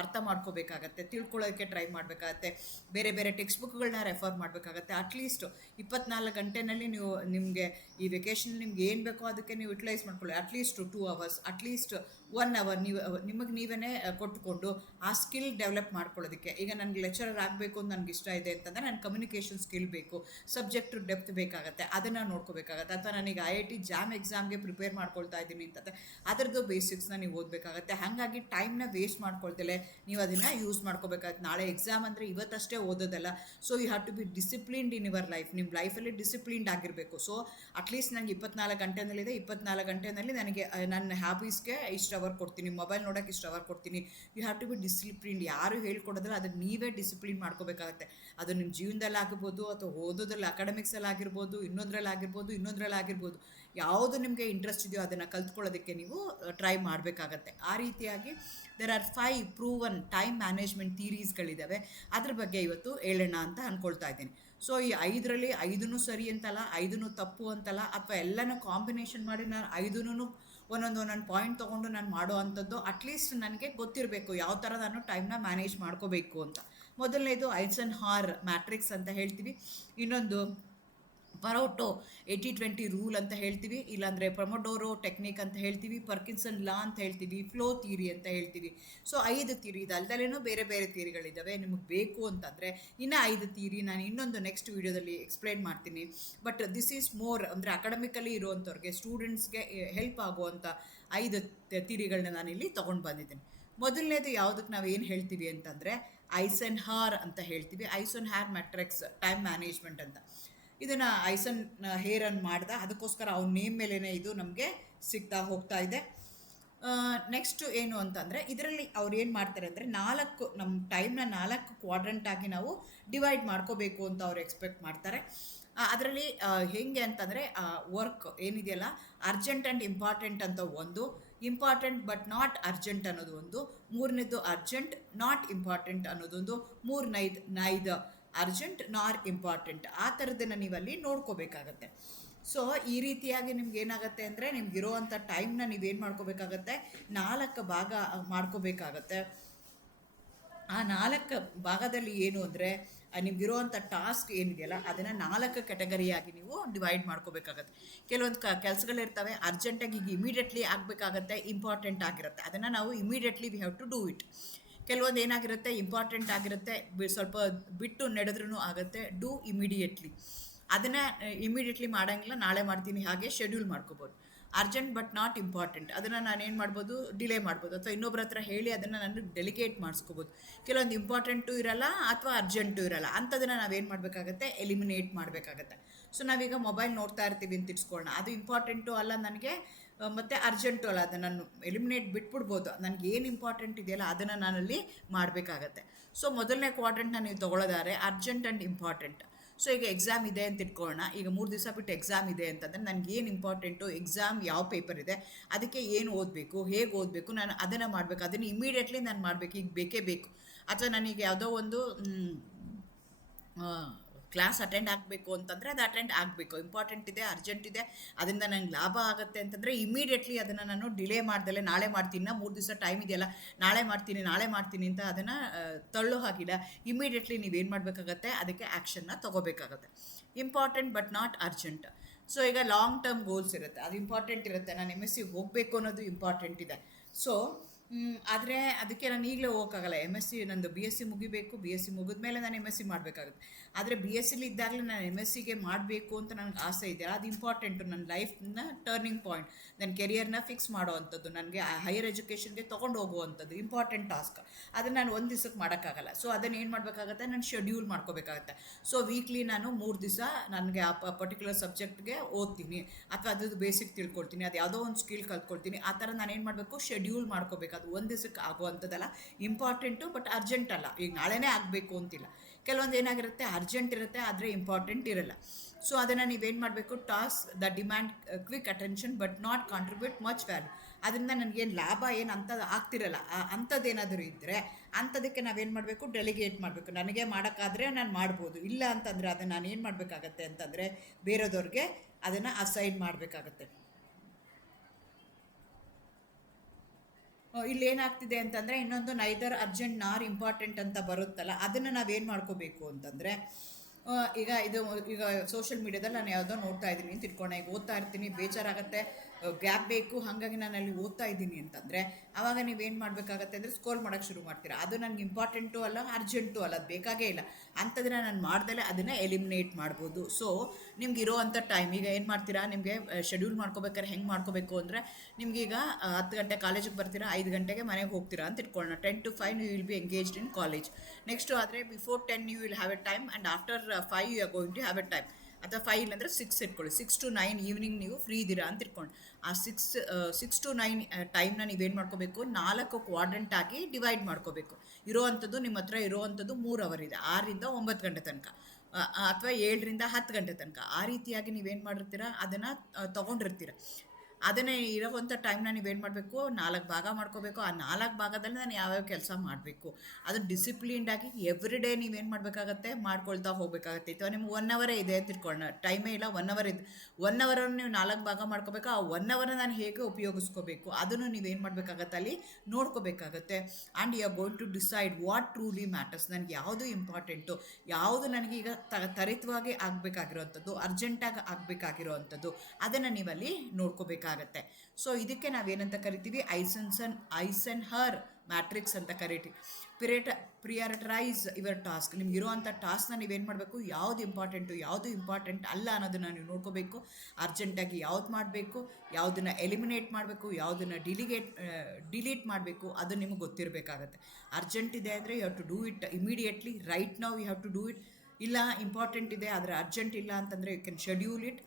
ಅರ್ಥ ಮಾಡ್ಕೋಬೇಕಾಗತ್ತೆ, ತಿಳ್ಕೊಳ್ಳೋದಕ್ಕೆ ಟ್ರೈ ಮಾಡಬೇಕಾಗತ್ತೆ, ಬೇರೆ ಬೇರೆ ಟೆಕ್ಸ್ಟ್ ಬುಕ್ಗಳನ್ನ ರೆಫರ್ ಮಾಡಬೇಕಾಗತ್ತೆ. ಅಟ್ಲೀಸ್ಟ್ 24 ಗಂಟೆನಲ್ಲಿ ನೀವು ನಿಮಗೆ ಈ ವೆಕೇಷನ್ ನಿಮ್ಗೆ ಏನು ಬೇಕೋ ಅದಕ್ಕೆ ನೀವು ಯುಟಿಲೈಸ್ ಮಾಡ್ಕೊಳ್ಳಿ. ಅಟ್ಲೀಸ್ಟ್ 2 hours, ಅಟ್ಲೀಸ್ಟ್ 1 hour ನೀವು ನಿಮಗೆ ನೀವೇ ಕೊಟ್ಟುಕೊಂಡು ಆ ಸ್ಕಿಲ್ ಡೆವಲಪ್ ಮಾಡ್ಕೊಳ್ಳೋದಕ್ಕೆ. ಈಗ ನನಗೆ ಲೆಕ್ಚರರ್ ಆಗಬೇಕು ಅಂತ ನನಗೆ ಇಷ್ಟ ಇದೆ ಅಂತಂದರೆ ನನ್ನ ಕಮ್ಯುನಿಕೇಷನ್ ಸ್ಕಿಲ್ ಬೇಕು, ಸಬ್ಜೆಕ್ಟ್ ಡೆಪ್ತ್ ಬೇಕಾಗತ್ತೆ, ಅದನ್ನು ನೋಡ್ಕೋಬೇಕಾಗತ್ತೆ. ಅಥವಾ ನನಗೆ IIT ಜಾಮ್ ಎಕ್ಸಾಮ್ಗೆ ಪ್ರಿಪೇರ್ ಮಾಡ್ಕೊಳ್ತಾ ಇದ್ದೀನಿ ಅಂತಂದರೆ ಅದರದ್ದು ಬೇಸಿಕ್ಸ್ನ ನೀವು ಓದಬೇಕಾಗತ್ತೆ. ಹಾಗಾಗಿ ಟೈಮ್ನ ವೇಸ್ಟ್ ಮಾಡ್ಕೊಳ್ತಲೇ ನೀವು ಅದನ್ನು ಯೂಸ್ ಮಾಡ್ಕೋಬೇಕಾಗತ್ತೆ. ನಾಳೆ ಎಕ್ಸಾಮ್ ಅಂದರೆ ಇವತ್ತಷ್ಟೇ ಓದೋದಲ್ಲ. So you have to be disciplined in your life. ನಿಮ್ಮ ಲೈಫಲ್ಲಿ ಡಿಸಿಪ್ಲಿನ್ಡ್ ಆಗಿರಬೇಕು. ಸೊ ಅಟ್ಲೀಸ್ಟ್ ನನಗೆ 24 ಗಂಟೆನಲ್ಲಿದೆ, 24 ಗಂಟೆನಲ್ಲಿ ನನಗೆ ನನ್ನ ಹ್ಯಾಬೀಸ್ಗೆ ಇಷ್ಟು ಅವರ್ ಕೊಡ್ತೀನಿ, ಮೊಬೈಲ್ ನೋಡೋಕ್ಕೆ ಇಷ್ಟು ಅವರ್ ಕೊಡ್ತೀನಿ. You have to be disciplined. ಯಾರು ಹೇಳ್ಕೊಡೋದ್ರೆ ಅದನ್ನು ನೀವೇ ಡಿಸಿಪ್ಲಿನ್ ಮಾಡ್ಕೋಬೇಕಾಗತ್ತೆ. ಅದು ನಿಮ್ಮ ಜೀವನದಲ್ಲಿ ಆಗಿರ್ಬೋದು, ಅಥವಾ ಓದೋದ್ರಲ್ಲಿ ಅಕಾಡೆಮಿಕ್ಸಲ್ಲಿ ಆಗಿರ್ಬೋದು, ಇನ್ನೊಂದರಲ್ಲಾಗಿರ್ಬೋದು, ಯಾವುದು ನಿಮಗೆ ಇಂಟ್ರೆಸ್ಟ್ ಇದೆಯೋ ಅದನ್ನು ಕಲ್ತ್ಕೊಳ್ಳೋದಕ್ಕೆ ನೀವು ಟ್ರೈ ಮಾಡಬೇಕಾಗತ್ತೆ. ಆ ರೀತಿಯಾಗಿ there are 5 proven time management ಥೀರೀಸ್ಗಳಿದ್ದಾವೆ. ಅದ್ರ ಬಗ್ಗೆ ಇವತ್ತು ಹೇಳೋಣ ಅಂತ ಅಂದ್ಕೊಳ್ತಾ ಇದ್ದೀನಿ. ಸೊ ಈ 5ರಲ್ಲಿ 5 ಸರಿ ಅಂತಲ್ಲ, 5 ತಪ್ಪು ಅಂತಲ್ಲ, ಅಥವಾ ಎಲ್ಲನೂ ಕಾಂಬಿನೇಷನ್ ಮಾಡಿ ನಾನು 5 ಒಂದೊಂದು ಪಾಯಿಂಟ್ ತೊಗೊಂಡು ನಾನು ಮಾಡೋ ಅಂಥದ್ದು ಅಟ್ಲೀಸ್ಟ್ ನನಗೆ ಗೊತ್ತಿರಬೇಕು ಯಾವ ಥರ ನಾನು ಟೈಮ್ನ ಮ್ಯಾನೇಜ್ ಮಾಡ್ಕೋಬೇಕು ಅಂತ. ಮೊದಲನೇದು ಐಸನ್ಹಾರ್ ಮ್ಯಾಟ್ರಿಕ್ಸ್ ಅಂತ ಹೇಳ್ತೀವಿ, ಇನ್ನೊಂದು ಪರೋಟೋ 80-20 ರೂಲ್ ಅಂತ ಹೇಳ್ತೀವಿ, ಇಲ್ಲಾಂದರೆ ಪ್ರೊಮೊಡೋರೋ ಟೆಕ್ನಿಕ್ ಅಂತ ಹೇಳ್ತೀವಿ, ಪರ್ಕಿನ್ಸನ್ ಲಾ ಅಂತ ಹೇಳ್ತೀವಿ, ಫ್ಲೋ ಥಿಯರಿ ಅಂತ ಹೇಳ್ತೀವಿ. ಸೊ 5 ಥಿಯರಿ ಇದು ಅಲ್ದಲೇನೂ ಬೇರೆ ಬೇರೆ ಥಿಯರಿಗಳಿದ್ದಾವೆ. ನಿಮಗೆ ಬೇಕು ಅಂತಂದರೆ ಇನ್ನೂ 5 ಥಿಯರಿ ನಾನು ಇನ್ನೊಂದು ನೆಕ್ಸ್ಟ್ ವೀಡಿಯೋದಲ್ಲಿ ಎಕ್ಸ್ಪ್ಲೈನ್ ಮಾಡ್ತೀನಿ. ಬಟ್ ದಿಸ್ ಈಸ್ ಮೋರ್ ಅಂದರೆ ಅಕಾಡೆಮಿಕಲಿ ಇರುವಂಥವ್ರಿಗೆ, ಸ್ಟೂಡೆಂಟ್ಸ್ಗೆ ಹೆಲ್ಪ್ ಆಗುವಂಥ 5 ಥಿಯರಿಗಳನ್ನ ನಾನಿಲ್ಲಿ ತೊಗೊಂಡು ಬಂದಿದ್ದೀನಿ. ಮೊದಲನೇದು ಯಾವುದಕ್ಕೆ ನಾವು ಏನು ಹೇಳ್ತೀವಿ ಅಂತಂದರೆ ಐಸನ್ಹಾರ್ ಅಂತ ಹೇಳ್ತೀವಿ. ಐಸನ್ಹಾರ್ ಮ್ಯಾಟ್ರಿಕ್ಸ್ ಟೈಮ್ ಮ್ಯಾನೇಜ್ಮೆಂಟ್ ಅಂತ. ಇದನ್ನು ಐಸನ್ ಹೇರನ್ ಮಾಡ್ದ, ಅದಕ್ಕೋಸ್ಕರ ಅವ್ನ ನೇಮ್ ಮೇಲೇ ಇದು ನಮಗೆ ಸಿಗ್ತಾ ಹೋಗ್ತಾ ಇದೆ. ನೆಕ್ಸ್ಟು ಏನು ಅಂತಂದರೆ ಇದರಲ್ಲಿ ಅವ್ರು ಏನು ಮಾಡ್ತಾರೆ ಅಂದರೆ ನಮ್ಮ ಟೈಮ್ನ 4 ಕ್ವಾಡ್ರಂಟಾಗಿ ನಾವು ಡಿವೈಡ್ ಮಾಡ್ಕೋಬೇಕು ಅಂತ ಅವ್ರು ಎಕ್ಸ್ಪೆಕ್ಟ್ ಮಾಡ್ತಾರೆ. ಅದರಲ್ಲಿ ಹೇಗೆ ಅಂತಂದರೆ ವರ್ಕ್ ಏನಿದೆಯಲ್ಲ, ಅರ್ಜೆಂಟ್ ಆ್ಯಂಡ್ ಇಂಪಾರ್ಟೆಂಟ್ ಅಂತ ಒಂದು, ಇಂಪಾರ್ಟೆಂಟ್ ಬಟ್ ನಾಟ್ ಅರ್ಜೆಂಟ್ ಅನ್ನೋದು ಒಂದು, ಮೂರನೇದು ಅರ್ಜೆಂಟ್ ನಾಟ್ ಇಂಪಾರ್ಟೆಂಟ್ ಅನ್ನೋದೊಂದು, ನೈದ ಅರ್ಜೆಂಟ್ ನಾರ್ ಇಂಪಾರ್ಟೆಂಟ್. ಆ ಥರದನ್ನು ನೀವಲ್ಲಿ ನೋಡ್ಕೋಬೇಕಾಗತ್ತೆ. ಸೊ ಈ ರೀತಿಯಾಗಿ ನಿಮ್ಗೆ ಏನಾಗುತ್ತೆ ಅಂದರೆ ನಿಮ್ಗಿರೋವಂಥ ಟೈಮ್ನ ನೀವೇನು ಮಾಡ್ಕೋಬೇಕಾಗತ್ತೆ, 4 ಭಾಗ ಮಾಡ್ಕೋಬೇಕಾಗತ್ತೆ. ಆ 4 ಭಾಗದಲ್ಲಿ ಏನು ಅಂದರೆ ನಿಮ್ಗಿರುವಂಥ ಟಾಸ್ಕ್ ಏನಿದೆಯಲ್ಲ ಅದನ್ನು 4 ಕ್ಯಾಟಗರಿಯಾಗಿ ನೀವು ಡಿವೈಡ್ ಮಾಡ್ಕೋಬೇಕಾಗತ್ತೆ. ಕೆಲವೊಂದು ಕೆಲಸಗಳಿರ್ತವೆ ಅರ್ಜೆಂಟಾಗಿ ಈಗ ಇಮಿಡಿಯೇಟ್ಲಿ ಆಗಬೇಕಾಗತ್ತೆ, ಇಂಪಾರ್ಟೆಂಟ್ ಆಗಿರುತ್ತೆ, ಅದನ್ನು ನಾವು immediately we have to do it. ಕೆಲವೊಂದು ಏನಾಗಿರುತ್ತೆ ಇಂಪಾರ್ಟೆಂಟ್ ಆಗಿರುತ್ತೆ, ಸ್ವಲ್ಪ ಬಿಟ್ಟು ನಡೆದ್ರೂ ಆಗುತ್ತೆ, ಡೂ ಇಮಿಡಿಯೇಟ್ಲಿ. ಅದನ್ನು ಇಮಿಡಿಯೇಟ್ಲಿ ಮಾಡೋಂಗಿಲ್ಲ, ನಾಳೆ ಮಾಡ್ತೀನಿ ಹಾಗೆ ಶೆಡ್ಯೂಲ್ ಮಾಡ್ಕೋಬೋದು. ಅರ್ಜೆಂಟ್ ಬಟ್ ನಾಟ್ ಇಂಪಾರ್ಟೆಂಟ್ ಅದನ್ನು ನಾನೇನು ಮಾಡ್ಬೋದು, ಡಿಲೇ ಮಾಡ್ಬೋದು, ಅಥವಾ ಇನ್ನೊಬ್ಬರ ಹತ್ರ ಹೇಳಿ ಅದನ್ನು ನಾನು ಡೆಲಿಗೇಟ್ ಮಾಡಿಸ್ಕೋಬೋದು. ಕೆಲವೊಂದು ಇಂಪಾರ್ಟೆಂಟು ಇರಲ್ಲ ಅಥವಾ ಅರ್ಜೆಂಟು ಇರಲ್ಲ, ಅಂಥದನ್ನು ನಾವೇನು ಮಾಡಬೇಕಾಗತ್ತೆ, ಎಲಿಮಿನೇಟ್ ಮಾಡಬೇಕಾಗತ್ತೆ. ಸೊ ನಾವೀಗ ಮೊಬೈಲ್ ನೋಡ್ತಾ ಇರ್ತೀವಿ ಅಂತ ಇಟ್ಸ್ಕೊಳ್ಳೋಣ, ಅದು ಇಂಪಾರ್ಟೆಂಟು ಅಲ್ಲ ನನಗೆ ಮತ್ತು ಅರ್ಜೆಂಟು ಅಲ್ಲ, ಅದನ್ನು ನಾನು ಎಲಿಮಿನೇಟ್ ಬಿಟ್ಬಿಡ್ಬೋದು. ನನಗೆ ಏನು ಇಂಪಾರ್ಟೆಂಟ್ ಇದೆಯಲ್ಲ ಅದನ್ನು ನಾನಲ್ಲಿ ಮಾಡಬೇಕಾಗತ್ತೆ. ಸೊ ಮೊದಲನೇ ಕ್ವಾಡ್ರೆಂಟ್ನ ನೀವು ತೊಗೊಳ್ಳೋದಾದ್ರೆ ಅರ್ಜೆಂಟ್ ಆ್ಯಂಡ್ ಇಂಪಾರ್ಟೆಂಟ್. ಸೊ ಈಗ ಎಕ್ಸಾಮ್ ಇದೆ ಅಂತ ಇಟ್ಕೊಳ್ಳೋಣ, ಈಗ 3 ದಿವಸ ಬಿಟ್ಟು ಎಕ್ಸಾಮ್ ಇದೆ ಅಂತಂದರೆ ನನಗೆ ಏನು ಇಂಪಾರ್ಟೆಂಟು, ಎಕ್ಸಾಮ್ ಯಾವ ಪೇಪರ್ ಇದೆ, ಅದಕ್ಕೆ ಏನು ಓದಬೇಕು, ಹೇಗೆ ಓದಬೇಕು, ನಾನು ಅದನ್ನು ಮಾಡಬೇಕು, ಅದನ್ನು ಇಮಿಡಿಯೇಟ್ಲಿ ನಾನು ಮಾಡಬೇಕು, ಈಗ ಬೇಕೇ ಬೇಕು. ಅಥವಾ ನನಗೆ ಯಾವುದೋ ಒಂದು ಕ್ಲಾಸ್ ಅಟೆಂಡ್ ಆಗಬೇಕು ಅಂತಂದರೆ ಅದು ಅಟೆಂಡ್ ಆಗಬೇಕು. ಇಂಪಾರ್ಟೆಂಟ್ ಇದೆ, ಅರ್ಜೆಂಟ್ ಇದೆ, ಅದರಿಂದ ನಂಗೆ ಲಾಭ ಆಗುತ್ತೆ ಅಂತಂದರೆ ಇಮಿಡಿಯೇಟ್ಲಿ ಅದನ್ನು ನಾನು ಡಿಲೇ ಮಾಡ್ದಲೆ ನಾಳೆ ಮಾಡ್ತೀನಿ, 3 ದಿವಸ ಟೈಮ್ ಇದೆಯಲ್ಲ ನಾಳೆ ಮಾಡ್ತೀನಿ ಅಂತ ಅದನ್ನು ತಳ್ಳೋ ಹಾಗಿಲ್ಲ. ಇಮಿಡಿಯೇಟ್ಲಿ ನೀವೇನು ಮಾಡಬೇಕಾಗತ್ತೆ, ಅದಕ್ಕೆ ಆ್ಯಕ್ಷನ್ನ ತೊಗೋಬೇಕಾಗತ್ತೆ. Important but not urgent. So ಈಗ ಲಾಂಗ್ ಟರ್ಮ್ ಗೋಲ್ಸ್ ಇರುತ್ತೆ, ಅದು ಇಂಪಾರ್ಟೆಂಟ್ ಇರುತ್ತೆ. ನಾನು MSc ಹೋಗಬೇಕು ಅನ್ನೋದು ಇಂಪಾರ್ಟೆಂಟ್ ಇದೆ. ಸೊ ಆದರೆ ಅದಕ್ಕೆ ನಾನು ಈಗಲೇ ಹೋಗೋಕ್ಕಾಗಲ್ಲ. MSc ನಂದು BSc ಮುಗಿಬೇಕು, BSc ಮುಗಿದ್ಮೇಲೆ ನಾನು MSc ಮಾಡಬೇಕಾಗುತ್ತೆ. ಆದರೆ BScಲಿ ಇದ್ದಾಗಲೇ ನಾನು MScಗೆ ಮಾಡಬೇಕು ಅಂತ ನನಗೆ ಆಸೆ ಇದೆ. ಅದು ಇಂಪಾರ್ಟೆಂಟು, ನನ್ನ ಲೈಫ್ನ ಟರ್ನಿಂಗ್ ಪಾಯಿಂಟ್, ನನ್ನ ಕೆರಿಯರ್ನ ಫಿಕ್ಸ್ ಮಾಡೋ ಅಂಥದ್ದು, ನನಗೆ ಹೈಯರ್ ಎಜುಕೇಷನ್ಗೆ ತೊಗೊಂಡು ಹೋಗುವಂಥದ್ದು ಇಂಪಾರ್ಟೆಂಟ್ ಟಾಸ್ಕ್. ಅದನ್ನು ನಾನು ಒಂದು ದಿವಸಕ್ಕೆ ಮಾಡೋಕ್ಕಾಗಲ್ಲ. ಸೊ ಅದನ್ನು ಏನು ಮಾಡಬೇಕಾಗತ್ತೆ, ನಾನು ಶೆಡ್ಯೂಲ್ ಮಾಡ್ಕೋಬೇಕಾಗತ್ತೆ. ಸೊ ವೀಕ್ಲಿ ನಾನು 3 ದಿವಸ ನನಗೆ ಆ ಪರ್ಟಿಕ್ಯುಲರ್ ಸಬ್ಜೆಕ್ಟ್ಗೆ ಓದ್ತೀನಿ, ಅಥವಾ ಅದು ಬೇಸಿಕ್ ತಿಳ್ಕೊಳ್ತೀನಿ, ಅದು ಯಾವುದೋ ಒಂದು ಸ್ಕಿಲ್ ಕಲ್ತ್ಕೊಳ್ತೀನಿ. ಆ ಥರ ನಾನು ಏನು ಮಾಡಬೇಕು, ಶೆಡ್ಯೂಲ್ ಮಾಡ್ಕೋಬೇಕು. ಅದು ಒಂದು ದಿವಸಕ್ಕೆ ಆಗುವಂಥದ್ದಲ್ಲ, ಇಂಪಾರ್ಟೆಂಟು ಬಟ್ ಅರ್ಜೆಂಟ್ ಅಲ್ಲ. ಈಗ ನಾಳೆನೇ ಆಗಬೇಕು ಅಂತಿಲ್ಲ. ಕೆಲವೊಂದು ಏನಾಗಿರುತ್ತೆ, ಅರ್ಜೆಂಟ್ ಇರುತ್ತೆ ಆದರೆ ಇಂಪಾರ್ಟೆಂಟ್ ಇರಲ್ಲ. ಸೊ ಅದನ್ನು ನೀವೇನು ಮಾಡಬೇಕು, task the demand quick attention but not contribute much value. ಅದರಿಂದ ನನಗೇನು ಲಾಭ ಏನು ಅಂಥದ್ದು ಆಗ್ತಿರಲ್ಲ. ಅಂಥದ್ದೇನಾದರೂ ಇದ್ದರೆ ಅಂಥದಕ್ಕೆ ನಾವೇನು ಮಾಡಬೇಕು, ಡೆಲಿಗೇಟ್ ಮಾಡಬೇಕು. ನನಗೆ ಮಾಡೋಕ್ಕಾದರೆ ನಾನು ಮಾಡ್ಬೋದು, ಇಲ್ಲ ಅಂತಂದರೆ ಅದನ್ನು ನಾನು ಏನು ಮಾಡಬೇಕಾಗತ್ತೆ ಅಂತಂದರೆ ಬೇರೆದವ್ರಿಗೆ ಅದನ್ನು ಅಸೈನ್ ಮಾಡಬೇಕಾಗತ್ತೆ. ಇಲ್ಲಿ ಏನಾಗ್ತಿದೆ ಅಂತಂದರೆ ಇನ್ನೊಂದು ನೈದರ್ ಅರ್ಜೆಂಟ್ ನಾರ್ ಇಂಪಾರ್ಟೆಂಟ್ ಅಂತ ಬರುತ್ತಲ್ಲ, ಅದನ್ನು ನಾವೇನು ಮಾಡ್ಕೋಬೇಕು ಅಂತಂದರೆ ಈಗ ಸೋಷಿಯಲ್ ಮೀಡ್ಯಾದಲ್ಲಿ ನಾನು ಯಾವುದೋ ನೋಡ್ತಾ ಇದ್ದೀನಿ ಅಂತ ಇಟ್ಕೊಂಡೆ. ಈಗ ಓದ್ತಾ ಇರ್ತೀನಿ, ಬೇಜಾರಾಗುತ್ತೆ, ಗ್ಯಾಪ್ ಬೇಕು, ಹಾಗಾಗಿ ನಾನು ಅಲ್ಲಿ ಓದ್ತಾ ಇದ್ದೀನಿ ಅಂತಂದರೆ ಆವಾಗ ನೀವೇನು ಮಾಡಬೇಕಾಗತ್ತೆ ಅಂದರೆ ಸ್ಕ್ರೋಲ್ ಮಾಡೋಕ್ಕೆ ಶುರು ಮಾಡ್ತೀರಾ. ಅದು ನನಗೆ ಇಂಪಾರ್ಟೆಂಟು ಅಲ್ಲ, ಅರ್ಜೆಂಟು ಅಲ್ಲ, ಅದು ಬೇಕಾಗೇ ಇಲ್ಲ. ಅಂಥದನ್ನ ನಾನು ಮಾಡ್ದಲೇ ಅದನ್ನು ಎಲಿಮಿನೇಟ್ ಮಾಡ್ಬೋದು. ಸೊ ನಿಮ್ಗೆ ಇರೋವಂಥ ಟೈಮ್ ಈಗ ಏನು ಮಾಡ್ತೀರಾ, ನಿಮಗೆ ಶೆಡ್ಯೂಲ್ ಮಾಡ್ಕೋಬೇಕಾದ್ರೆ ಹೆಂಗೆ ಮಾಡ್ಕೋಬೇಕು ಅಂದರೆ, ನಿಮ್ಗೀಗ 10 ಗಂಟೆ ಕಾಲೇಜಿಗೆ ಬರ್ತೀರಾ, 5 ಗಂಟೆಗೆ ಮನೆಗೆ ಹೋಗ್ತೀರಾ ಅಂತ ಇಟ್ಕೊಳ್ಳೋಣ. 10 to 5 you will be engaged in college. Next ಆದರೆ before 10 you will have a time and after 5 you are going to have a time. ಅಥವಾ 5 ಇಲ್ಲಾಂದರೆ 6 ಇಟ್ಕೊಳ್ಳಿ. 6 to 9 ಈವ್ನಿಂಗ್ ನೀವು ಫ್ರೀ ಇದ್ದೀರಾ ಅಂತ ಇಟ್ಕೊಂಡು ಆ 6 to 9 ಟೈಮ್ನ ನೀವೇನು ಮಾಡ್ಕೋಬೇಕು, 4 ಕ್ವಾಡ್ರೆಂಟ್ ಆಗಿ ಡಿವೈಡ್ ಮಾಡ್ಕೋಬೇಕು. ಇರೋವಂಥದ್ದು ನಿಮ್ಮ ಹತ್ರ ಇರೋವಂಥದ್ದು 3 ಅವರ್ ಇದೆ, 6ರಿಂದ 9 ಗಂಟೆ ತನಕ, ಅಥವಾ 7ರಿಂದ 10 ಗಂಟೆ ತನಕ. ಆ ರೀತಿಯಾಗಿ ನೀವೇನು ಮಾಡಿರ್ತೀರ, ಅದನ್ನು ತೊಗೊಂಡಿರ್ತೀರ. ಅದನ್ನೇ ಇರೋವಂಥ ಟೈಮ್ನ ನೀವೇನು ಮಾಡಬೇಕು, 4 ಭಾಗ ಮಾಡ್ಕೋಬೇಕು. ಆ 4 ಭಾಗದಲ್ಲಿ ನಾನು ಯಾವ್ಯಾವ ಕೆಲಸ ಮಾಡಬೇಕು ಅದನ್ನು ಡಿಸಿಪ್ಲಿನ್ಡಾಗಿ ಎವ್ರಿ ಡೇ ನೀವೇನು ಮಾಡಬೇಕಾಗತ್ತೆ, ಮಾಡ್ಕೊಳ್ತಾ ಹೋಗಬೇಕಾಗತ್ತೆ. ಅಥವಾ ನಿಮ್ಗೆ 1 ಅವರೇ ಇದೆ ಅಂತ ತಿಳ್ಕೊಳ್ಳೋಣ, ಟೈಮೇ ಇಲ್ಲ, 1 ಅವರ್ ಇದೆ. 1 ಅವರನ್ನು ನೀವು 4 ಭಾಗ ಮಾಡ್ಕೋಬೇಕು. ಆ 1 ಅವರ್ ನಾನು ಹೇಗೆ ಉಪಯೋಗಿಸ್ಕೋಬೇಕು ಅದನ್ನು ನೀವೇನು ಮಾಡಬೇಕಾಗತ್ತೆ, ಅಲ್ಲಿ ನೋಡ್ಕೋಬೇಕಾಗತ್ತೆ. And you are going to decide what truly matters. ನನಗೆ ಯಾವುದು ಇಂಪಾರ್ಟೆಂಟು, ಯಾವುದು ನನಗೀಗ ತ್ವರಿತವಾಗಿ ಆಗಬೇಕಾಗಿರೋವಂಥದ್ದು, ಅರ್ಜೆಂಟಾಗಿ ಆಗಬೇಕಾಗಿರೋವಂಥದ್ದು, ಅದನ್ನು ನೀವಲ್ಲಿ ನೋಡ್ಕೋಬೇಕಾಗುತ್ತೆ. ಸೊ ಇದಕ್ಕೆ ನಾವೇನಂತ ಕರಿತೀವಿ, ಐಸೆನ್ಹರ್ ಮ್ಯಾಟ್ರಿಕ್ಸ್ ಅಂತ ಕರಿತೀವಿ. Prioritise your task. ನಿಮ್ಗೆ ಇರುವಂಥ ಟಾಸ್ಕ್ನ ನೀವೇನು ಮಾಡಬೇಕು, ಯಾವುದು ಇಂಪಾರ್ಟೆಂಟು ಯಾವುದು ಇಂಪಾರ್ಟೆಂಟ್ ಅಲ್ಲ ಅನ್ನೋದನ್ನು ನೀವು ನೋಡ್ಕೋಬೇಕು. ಅರ್ಜೆಂಟಾಗಿ ಯಾವ್ದು ಮಾಡಬೇಕು, ಯಾವುದನ್ನು ಎಲಿಮಿನೇಟ್ ಮಾಡಬೇಕು, ಯಾವುದನ್ನು ಡಿಲೀಟ್ ಮಾಡಬೇಕು, ಅದು ನಿಮಗೆ ಗೊತ್ತಿರಬೇಕಾಗತ್ತೆ. ಅರ್ಜೆಂಟ್ ಇದೆ ಅಂದರೆ you have to do it immediately, right now you have to do it. ಇಲ್ಲ ಇಂಪಾರ್ಟೆಂಟ್ ಇದೆ ಆದರೆ ಅರ್ಜೆಂಟ್ ಇಲ್ಲ ಅಂತಂದರೆ ಯು ಕ್ಯಾನ್ ಶೆಡ್ಯೂಲ್ ಇಟ್.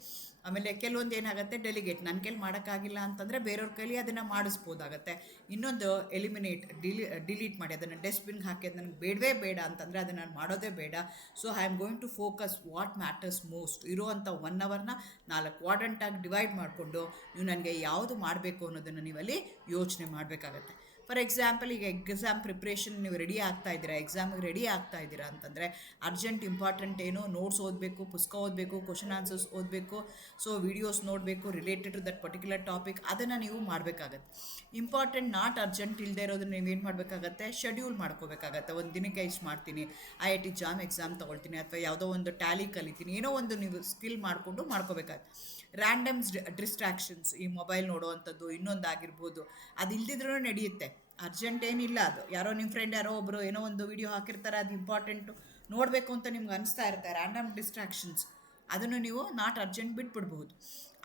ಆಮೇಲೆ ಕೆಲವೊಂದು ಏನಾಗುತ್ತೆ, ಡೆಲಿಗೇಟ್, ನನ್ನ ಕೈಲಿ ಮಾಡೋಕ್ಕಾಗಿಲ್ಲ ಅಂತಂದರೆ ಬೇರೆಯವ್ರ ಕೈಲಿ ಅದನ್ನು ಮಾಡಿಸ್ಬೋದಾಗತ್ತೆ. ಇನ್ನೊಂದು ಎಲಿಮಿನೇಟ್, ಡಿಲೀಟ್ ಮಾಡಿ, ಅದನ್ನು ಡಸ್ಟ್ಬಿನ್ಗೆ ಹಾಕಿ, ಅದು ನನಗೆ ಬೇಡವೇ ಬೇಡ ಅಂತಂದರೆ ಅದನ್ನು ನಾನು ಮಾಡೋದೇ ಬೇಡ. So I am going to focus what matters most. ಇರುವಂಥ 1 ಅವರ್ನ 4 ಕ್ವಾಡ್ರೆಂಟಾಗಿ ಡಿವೈಡ್ ಮಾಡಿಕೊಂಡು ನೀವು ನನಗೆ ಯಾವುದು ಮಾಡಬೇಕು ಅನ್ನೋದನ್ನು ನೀವಲ್ಲಿ ಯೋಚನೆ ಮಾಡಬೇಕಾಗತ್ತೆ. ಫಾರ್ ಎಕ್ಸಾಂಪಲ್, ಈಗ ಎಕ್ಸಾಮ್ ಪ್ರಿಪ್ರೇಷನ್ ನೀವು ರೆಡಿ ಆಗ್ತಾ ಇದ್ದೀರಾ, ಎಕ್ಸಾಮಿಗೆ ರೆಡಿ ಆಗ್ತಾ ಇದ್ದೀರಾ ಅಂತಂದರೆ ಅರ್ಜೆಂಟ್ ಇಂಪಾರ್ಟೆಂಟ್ ಏನು, ನೋಟ್ಸ್ ಓದಬೇಕು, ಪುಸ್ತಕ ಓದಬೇಕು, ಕ್ವಶನ್ ಆನ್ಸರ್ಸ್ ಓದಬೇಕು, ಸೊ ವಿಡಿಯೋಸ್ ನೋಡಬೇಕು related to that particular topic, ಅದನ್ನು ನೀವು ಮಾಡಬೇಕಾಗತ್ತೆ. ಇಂಪಾರ್ಟೆಂಟ್ ನಾಟ್ ಅರ್ಜೆಂಟ್ ಇಲ್ಲದೆ ಇರೋದನ್ನ ನೀವೇನು ಮಾಡಬೇಕಾಗತ್ತೆ, ಶೆಡ್ಯೂಲ್ ಮಾಡ್ಕೋಬೇಕಾಗತ್ತೆ. ಒಂದು ದಿನಕ್ಕೆ ಇಷ್ಟು ಮಾಡ್ತೀನಿ, IIT ಜಾಮ್ ಎಕ್ಸಾಮ್ ತೊಗೊಳ್ತೀನಿ, ಅಥವಾ ಯಾವುದೋ ಒಂದು ಟ್ಯಾಲಿ ಕಲಿತೀನಿ, ಏನೋ ಒಂದು ನೀವು ಸ್ಕಿಲ್ ಮಾಡಿಕೊಂಡು ಮಾಡ್ಕೋಬೇಕಾಗತ್ತೆ. ರ್ಯಾಂಡಮ್ಸ್ ಡಿಸ್ಟ್ರಾಕ್ಷನ್ಸ್, ಈ ಮೊಬೈಲ್ ನೋಡೋವಂಥದ್ದು ಇನ್ನೊಂದು ಆಗಿರ್ಬೋದು, ಅದು ಇಲ್ದಿದ್ರೂ ನಡೆಯುತ್ತೆ. ಅರ್ಜೆಂಟ್ ಏನಿಲ್ಲ, ಅದು ಯಾರೋ ನಿಮ್ಮ ಫ್ರೆಂಡ್ ಯಾರೋ ಒಬ್ಬರು ಏನೋ ಒಂದು ವಿಡಿಯೋ ಹಾಕಿರ್ತಾರೆ, ಅದು ಇಂಪಾರ್ಟೆಂಟು ನೋಡಬೇಕು ಅಂತ ನಿಮ್ಗೆ ಅನಿಸ್ತಾ ಇರುತ್ತೆ, ರ್ಯಾಂಡಮ್ ಡಿಸ್ಟ್ರಾಕ್ಷನ್ಸ್, ಅದನ್ನು ನೀವು ನಾಟ್ ಅರ್ಜೆಂಟ್ ಬಿಟ್ಬಿಡ್ಬಹುದು.